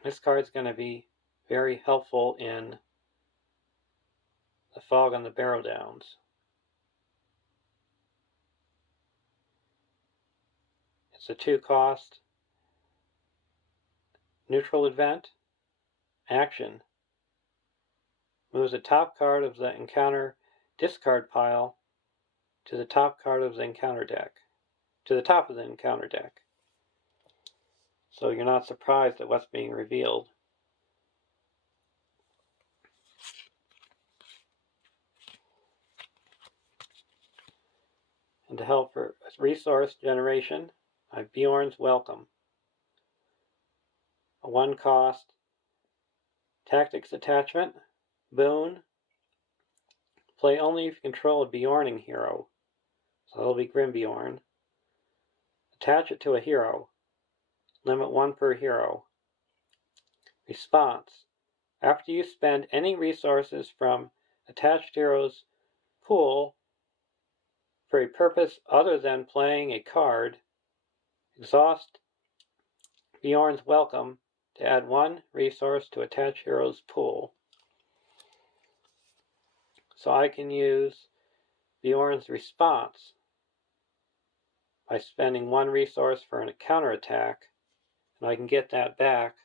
This card's going to be very helpful in the Fog on the Barrow Downs. It's a 2-cost neutral event. Action. Moves the top card of the encounter discard pile to the top card of the encounter deck. To the top of the encounter deck. So you're not surprised at what's being revealed. And to help for resource generation, I have Bjorn's Welcome, a 1-cost Tactics attachment, boon. Play only if you control a Bjorning hero. So that'll be Grimbjorn. Attach it to a hero. Limit 1 per hero. Response. After you spend any resources from attached hero's pool for a purpose other than playing a card, exhaust Bjorn's Welcome to add 1 resource to attached hero's pool. So I can use Bjorn's Response by spending 1 resource for a counterattack, and I can get that back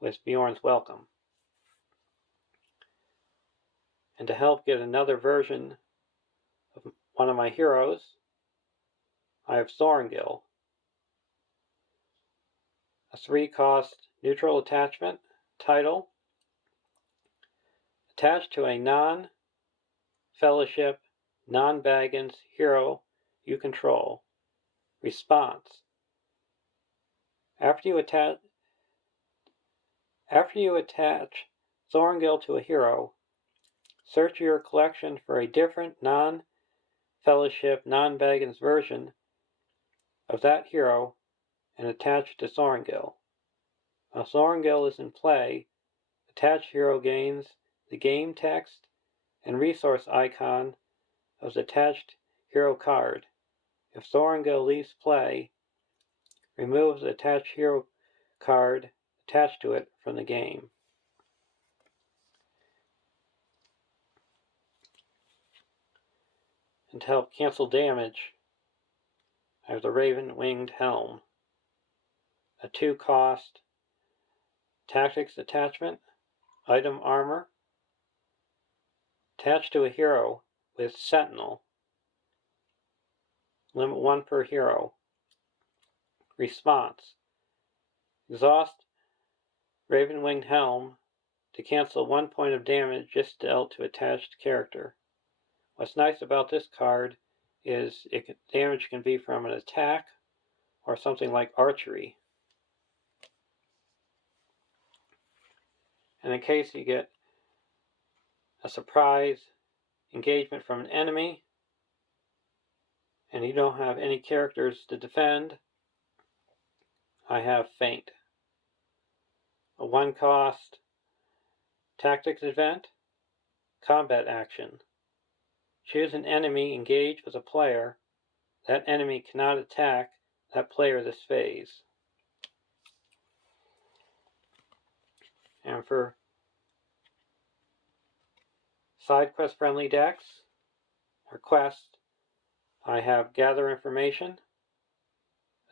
with Bjorn's Welcome. And to help get another version of one of my heroes, I have Thorngil, a 3-cost neutral attachment, title, attached to a non-fellowship, non-Baggins hero you control. Response. After you attach Thorngil to a hero, search your collection for a different non-fellowship, non-Baggins version of that hero and attach it to Thorngil. While Thorngil is in play, attached hero gains the game text and resource icon of the attached hero card. If Thoringa leaves play, remove the attached hero card attached to it from the game. And to help cancel damage, I have the Raven-Winged Helm, a 2-cost tactics attachment, item armor, attached to a hero with Sentinel, limit 1 per hero. Response: exhaust Raven-Winged Helm to cancel 1 point of damage just dealt to attached character. What's nice about this card is damage can be from an attack or something like archery. And in case you get a surprise engagement from an enemy and you don't have any characters to defend, I have Feint, a 1-cost tactics event, combat action. Choose an enemy engaged with a player. That enemy cannot attack that player this phase. And for side quest friendly decks or quests, I have Gather Information,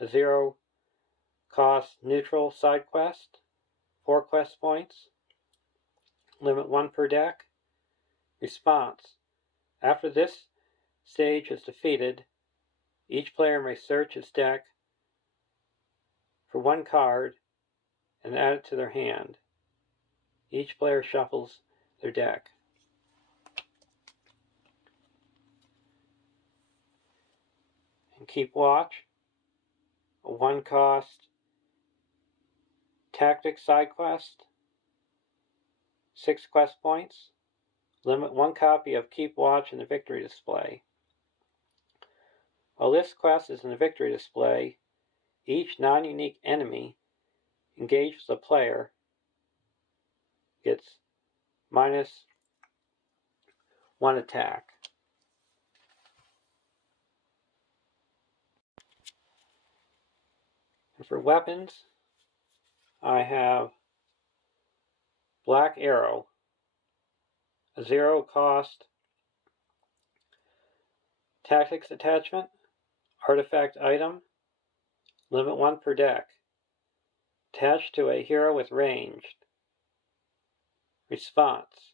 a 0-cost neutral side quest, 4 quest points, limit 1 per deck. Response: after this stage is defeated, each player may search his deck for 1 card and add it to their hand. Each player shuffles their deck. And Keep Watch, a 1-cost tactics side quest, 6 quest points, limit 1 copy of Keep Watch in the victory display. While this quest is in the victory display, each non-unique enemy engaged with the player gets -1 attack. And for weapons, I have Black Arrow, a 0-cost tactics attachment, artifact item, limit 1 per deck, attached to a hero with ranged. Response: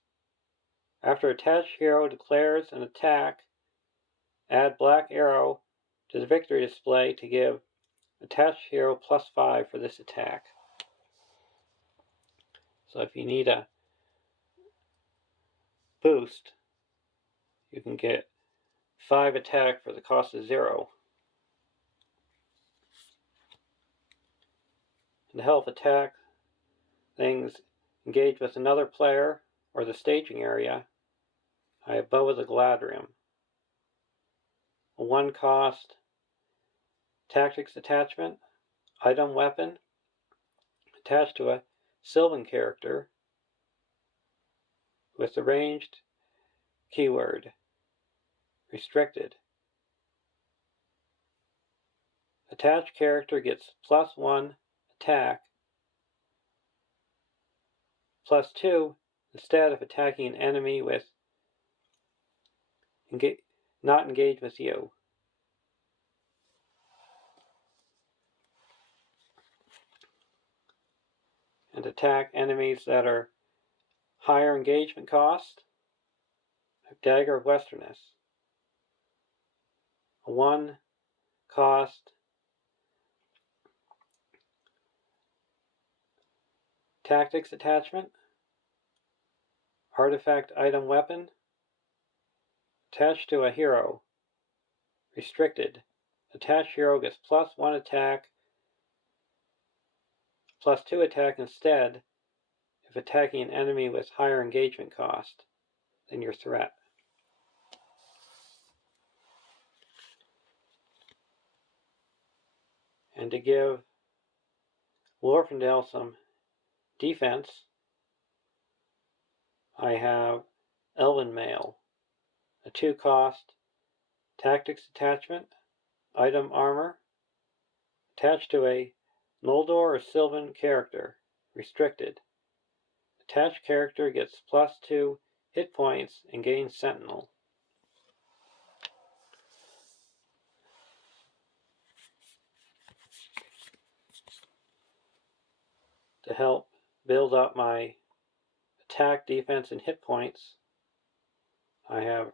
after attached hero declares an attack, add Black Arrow to the victory display to give attached hero +5 for this attack. So if you need a boost, you can get 5 attack for the cost of 0. And to help attack things engaged with another player or the staging area, I have Bow of the Galadrim, a 1-cost tactics attachment, item weapon, attached to a Sylvan character with the ranged keyword restricted. Attached character gets +1 attack, +2 instead of attacking an enemy with not engaged with you. And attack enemies that are higher engagement cost, Dagger of Westerness, a 1-cost tactics attachment, artifact item weapon, attached to a hero, restricted. Attached hero gets +1 attack, +2 attack instead if attacking an enemy with higher engagement cost than your threat. And to give Glorfindel some defense, I have Elven Mail, a 2-cost tactics attachment, item armor, attached to a Noldor or Sylvan character, restricted. Attached character gets +2 hit points and gains Sentinel. To help build up my attack, defense, and hit points, I have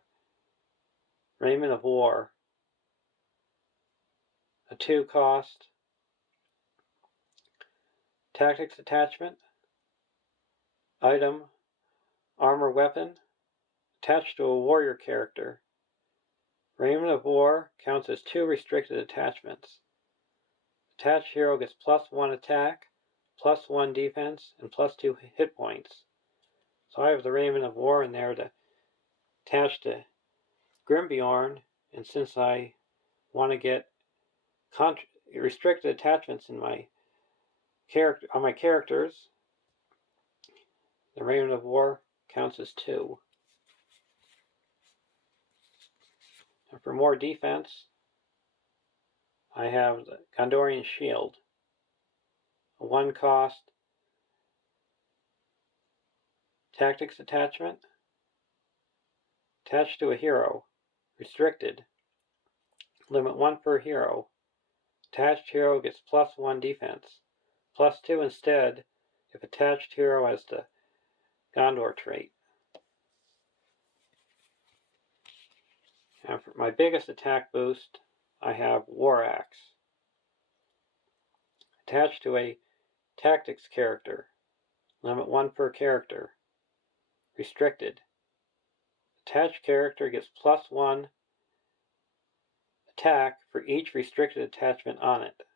Raiment of War, a 2-cost tactics attachment, item armor weapon, attached to a warrior character. Raiment of War counts as 2 restricted attachments. Attached hero gets +1 attack, +1 defense, and +2 hit points. So I have the Raiment of War in there to attach to Grimbjorn, and since I want to get restricted attachments in my characters, the Raiment of War counts as 2. And for more defense, I have the Gondorian Shield, a 1-cost tactics attachment, attached to a hero, restricted, limit 1 per hero. Attached hero gets +1 defense, +2 instead if attached hero has the Gondor trait. And for my biggest attack boost, I have War Axe, attached to a tactics character, limit 1 per character, restricted. Attached character gets +1 attack for each restricted attachment on it.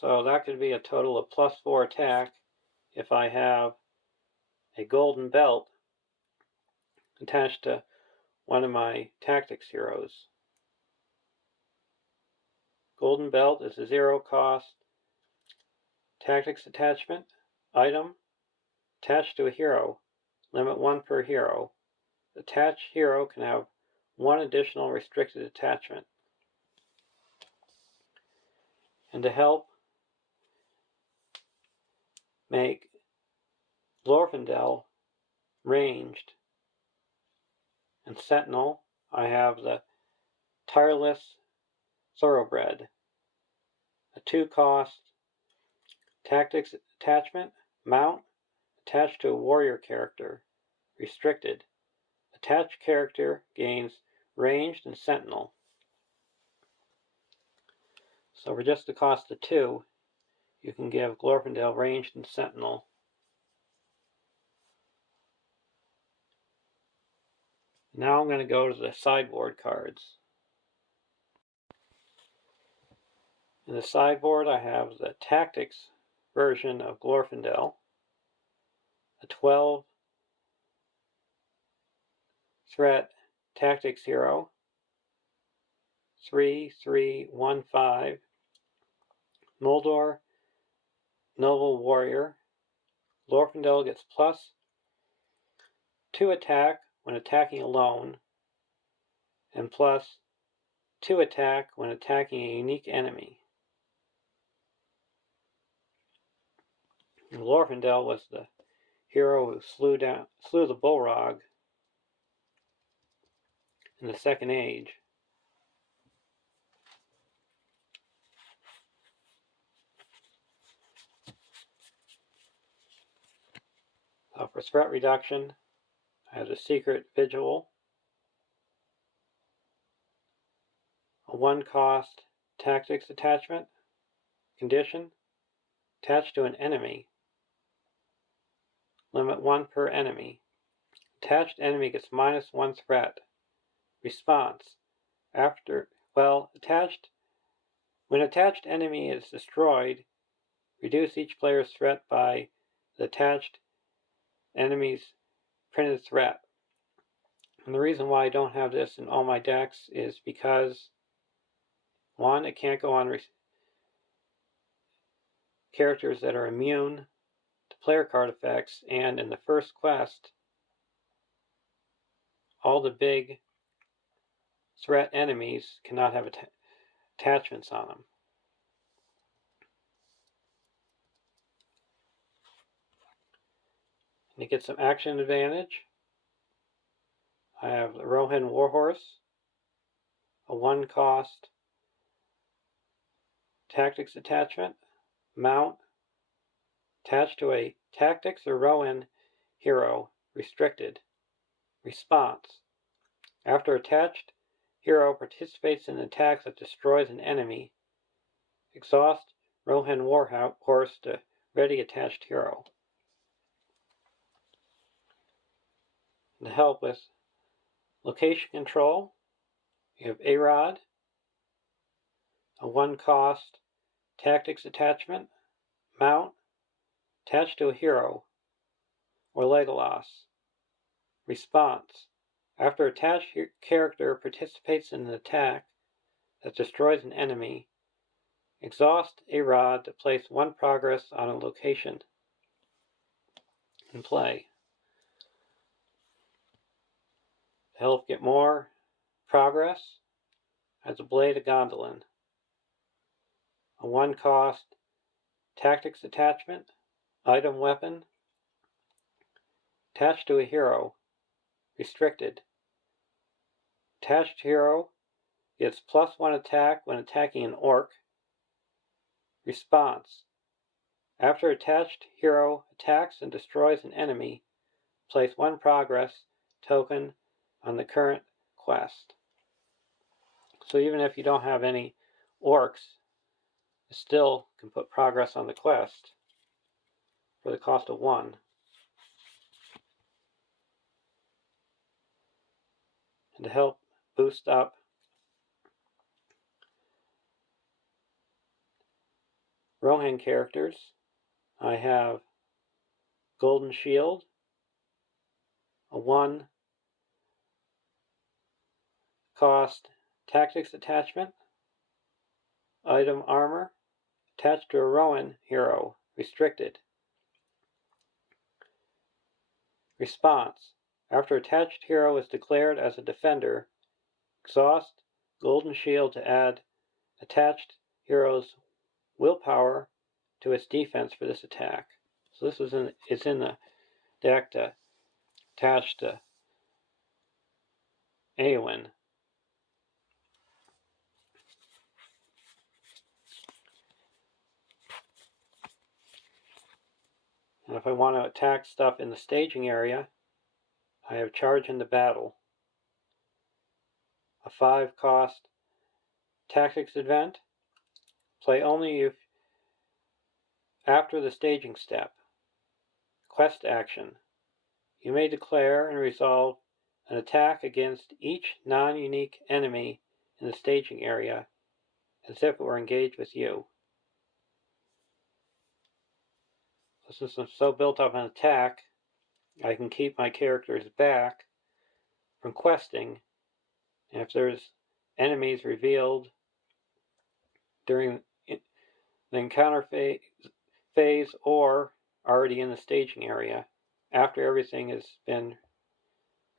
So that could be a total of +4 attack if I have a golden belt attached to one of my tactics heroes. Golden belt is a 0-cost tactics attachment, item, attached to a hero, limit 1 per hero. Attached hero can have 1 additional restricted attachment. And to help make Glorfindel ranged and Sentinel, I have the Tireless Thoroughbred, a 2-cost tactics attachment, mount, attached to a warrior character, restricted. Attached character gains ranged and Sentinel. So for just the cost of 2, you can give Glorfindel ranged and Sentinel. Now I'm going to go to the sideboard cards. In the sideboard I have the Tactics version of Glorfindel, a 12-threat Tactics hero, 3/3/1/5, Noldor Noble Warrior. Glorfindel gets +2 attack when attacking alone, and +2 attack when attacking a unique enemy. And Glorfindel was the hero who slew the Bullrog in the Second Age. For threat reduction, I have the Secret Vigil, a 1-cost tactics attachment, condition, attached to an enemy, limit 1 per enemy. Attached enemy gets -1 threat. Response: when attached enemy is destroyed, reduce each player's threat by the attached enemy's printed threat. And the reason why I don't have this in all my decks is because, 1, it can't go on characters that are immune to player card effects, and in the first quest, all the big threat enemies cannot have attachments on them. And to get some action advantage, I have the Rohan Warhorse, a 1-cost tactics attachment, mount, attached to a tactics or Rohan hero, restricted. Response: after attached hero participates in an attack that destroys an enemy, exhaust Rohan Warhorse to ready attached hero. And to help with location control, you have A-Rod, a 1-cost tactics attachment, mount, attached to a hero, or Legolas. Response: after attached character participates in an attack that destroys an enemy, exhaust A-Rod to place 1 progress on a location in play. To help get more progress, as a Blade of Gondolin, a 1-cost tactics attachment, item weapon, attached to a hero, restricted. Attached hero gets +1 attack when attacking an orc. Response: after attached hero attacks and destroys an enemy, place 1 progress token on the current quest. So even if you don't have any orcs, you still can put progress on the quest for the cost of 1. And to help boost up Rohan characters, I have Golden Shield, a 1-cost tactics attachment, item armor, attached to a Rohan hero, restricted. Response: after attached hero is declared as a defender, exhaust Golden Shield to add attached hero's willpower to its defense for this attack. So this is it's in the deck to attach to Eowyn. And if I want to attack stuff in the staging area, I have Charge into Battle, a 5-cost tactics event. Play only if after the staging step. Quest action: you may declare and resolve an attack against each non-unique enemy in the staging area as if it were engaged with you. Since I'm so built up on attack, I can keep my characters back from questing, and if there's enemies revealed during the encounter phase or already in the staging area, after everything has been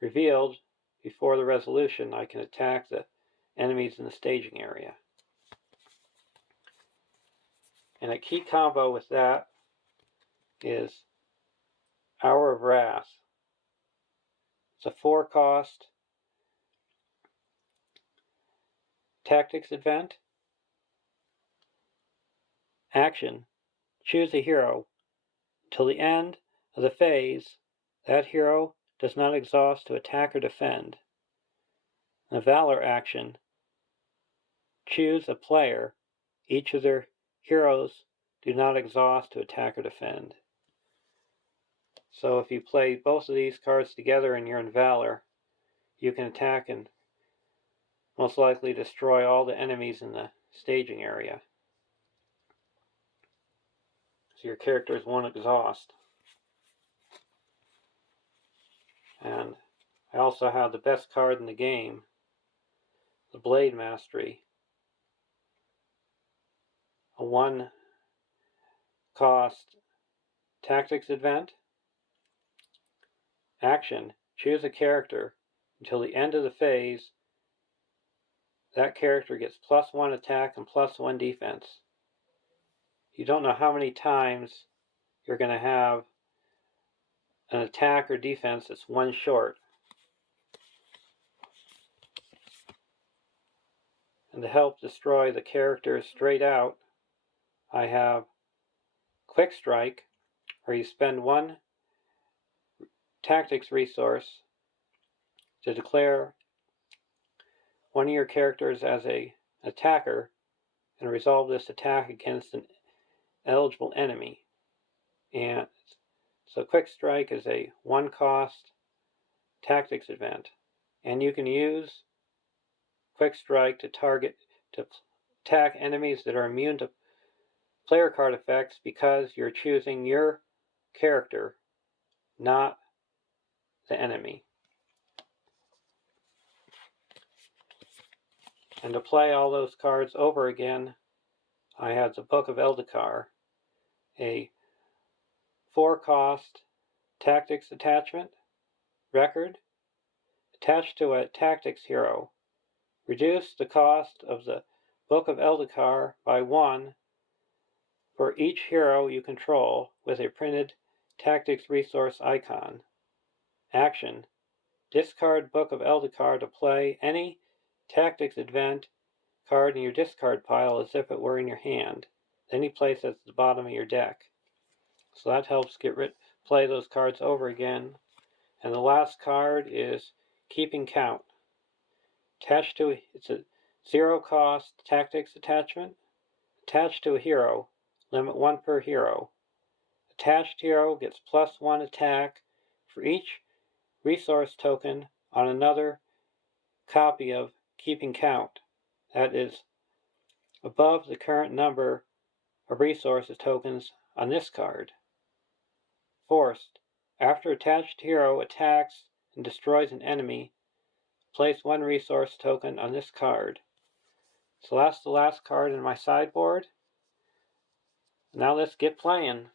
revealed before the resolution, I can attack the enemies in the staging area. And a key combo with that is Hour of Wrath. It's a 4-cost tactics event. Action: choose a hero. Till the end of the phase, that hero does not exhaust to attack or defend. The Valor action: choose a player. Each of their heroes do not exhaust to attack or defend. So if you play both of these cards together and you're in Valor, you can attack and most likely destroy all the enemies in the staging area. So your characters won't exhaust. And I also have the best card in the game, the Blade Mastery, a 1-cost cost tactics event. Action: choose a character. Until the end of the phase, that character gets +1 attack and +1 defense. You don't know how many times you're going to have an attack or defense that's one short. And to help destroy the characters straight out, I have Quick Strike, where you spend 1 tactics resource to declare one of your characters as an attacker and resolve this attack against an eligible enemy. And so Quick Strike is a 1-cost tactics event, and you can use Quick Strike to attack enemies that are immune to player card effects because you're choosing your character, not the enemy. And to play all those cards over again, I have the Book of LOTR, a 4-cost tactics attachment record attached to a tactics hero. Reduce the cost of the Book of LOTR by 1 for each hero you control with a printed tactics resource icon. Action: discard Book of LOTR to play any tactics event card in your discard pile as if it were in your hand. Then you place it at the bottom of your deck. So that helps play those cards over again. And the last card is Keeping Count. It's a 0-cost tactics attachment. Attached to a hero, limit 1 per hero. Attached hero gets +1 attack for each resource token on another copy of Keeping Count. That is above the current number of resources tokens on this card. Forced: after attached hero attacks and destroys an enemy, place 1 resource token on this card. So that's the last card in my sideboard. Now let's get playing.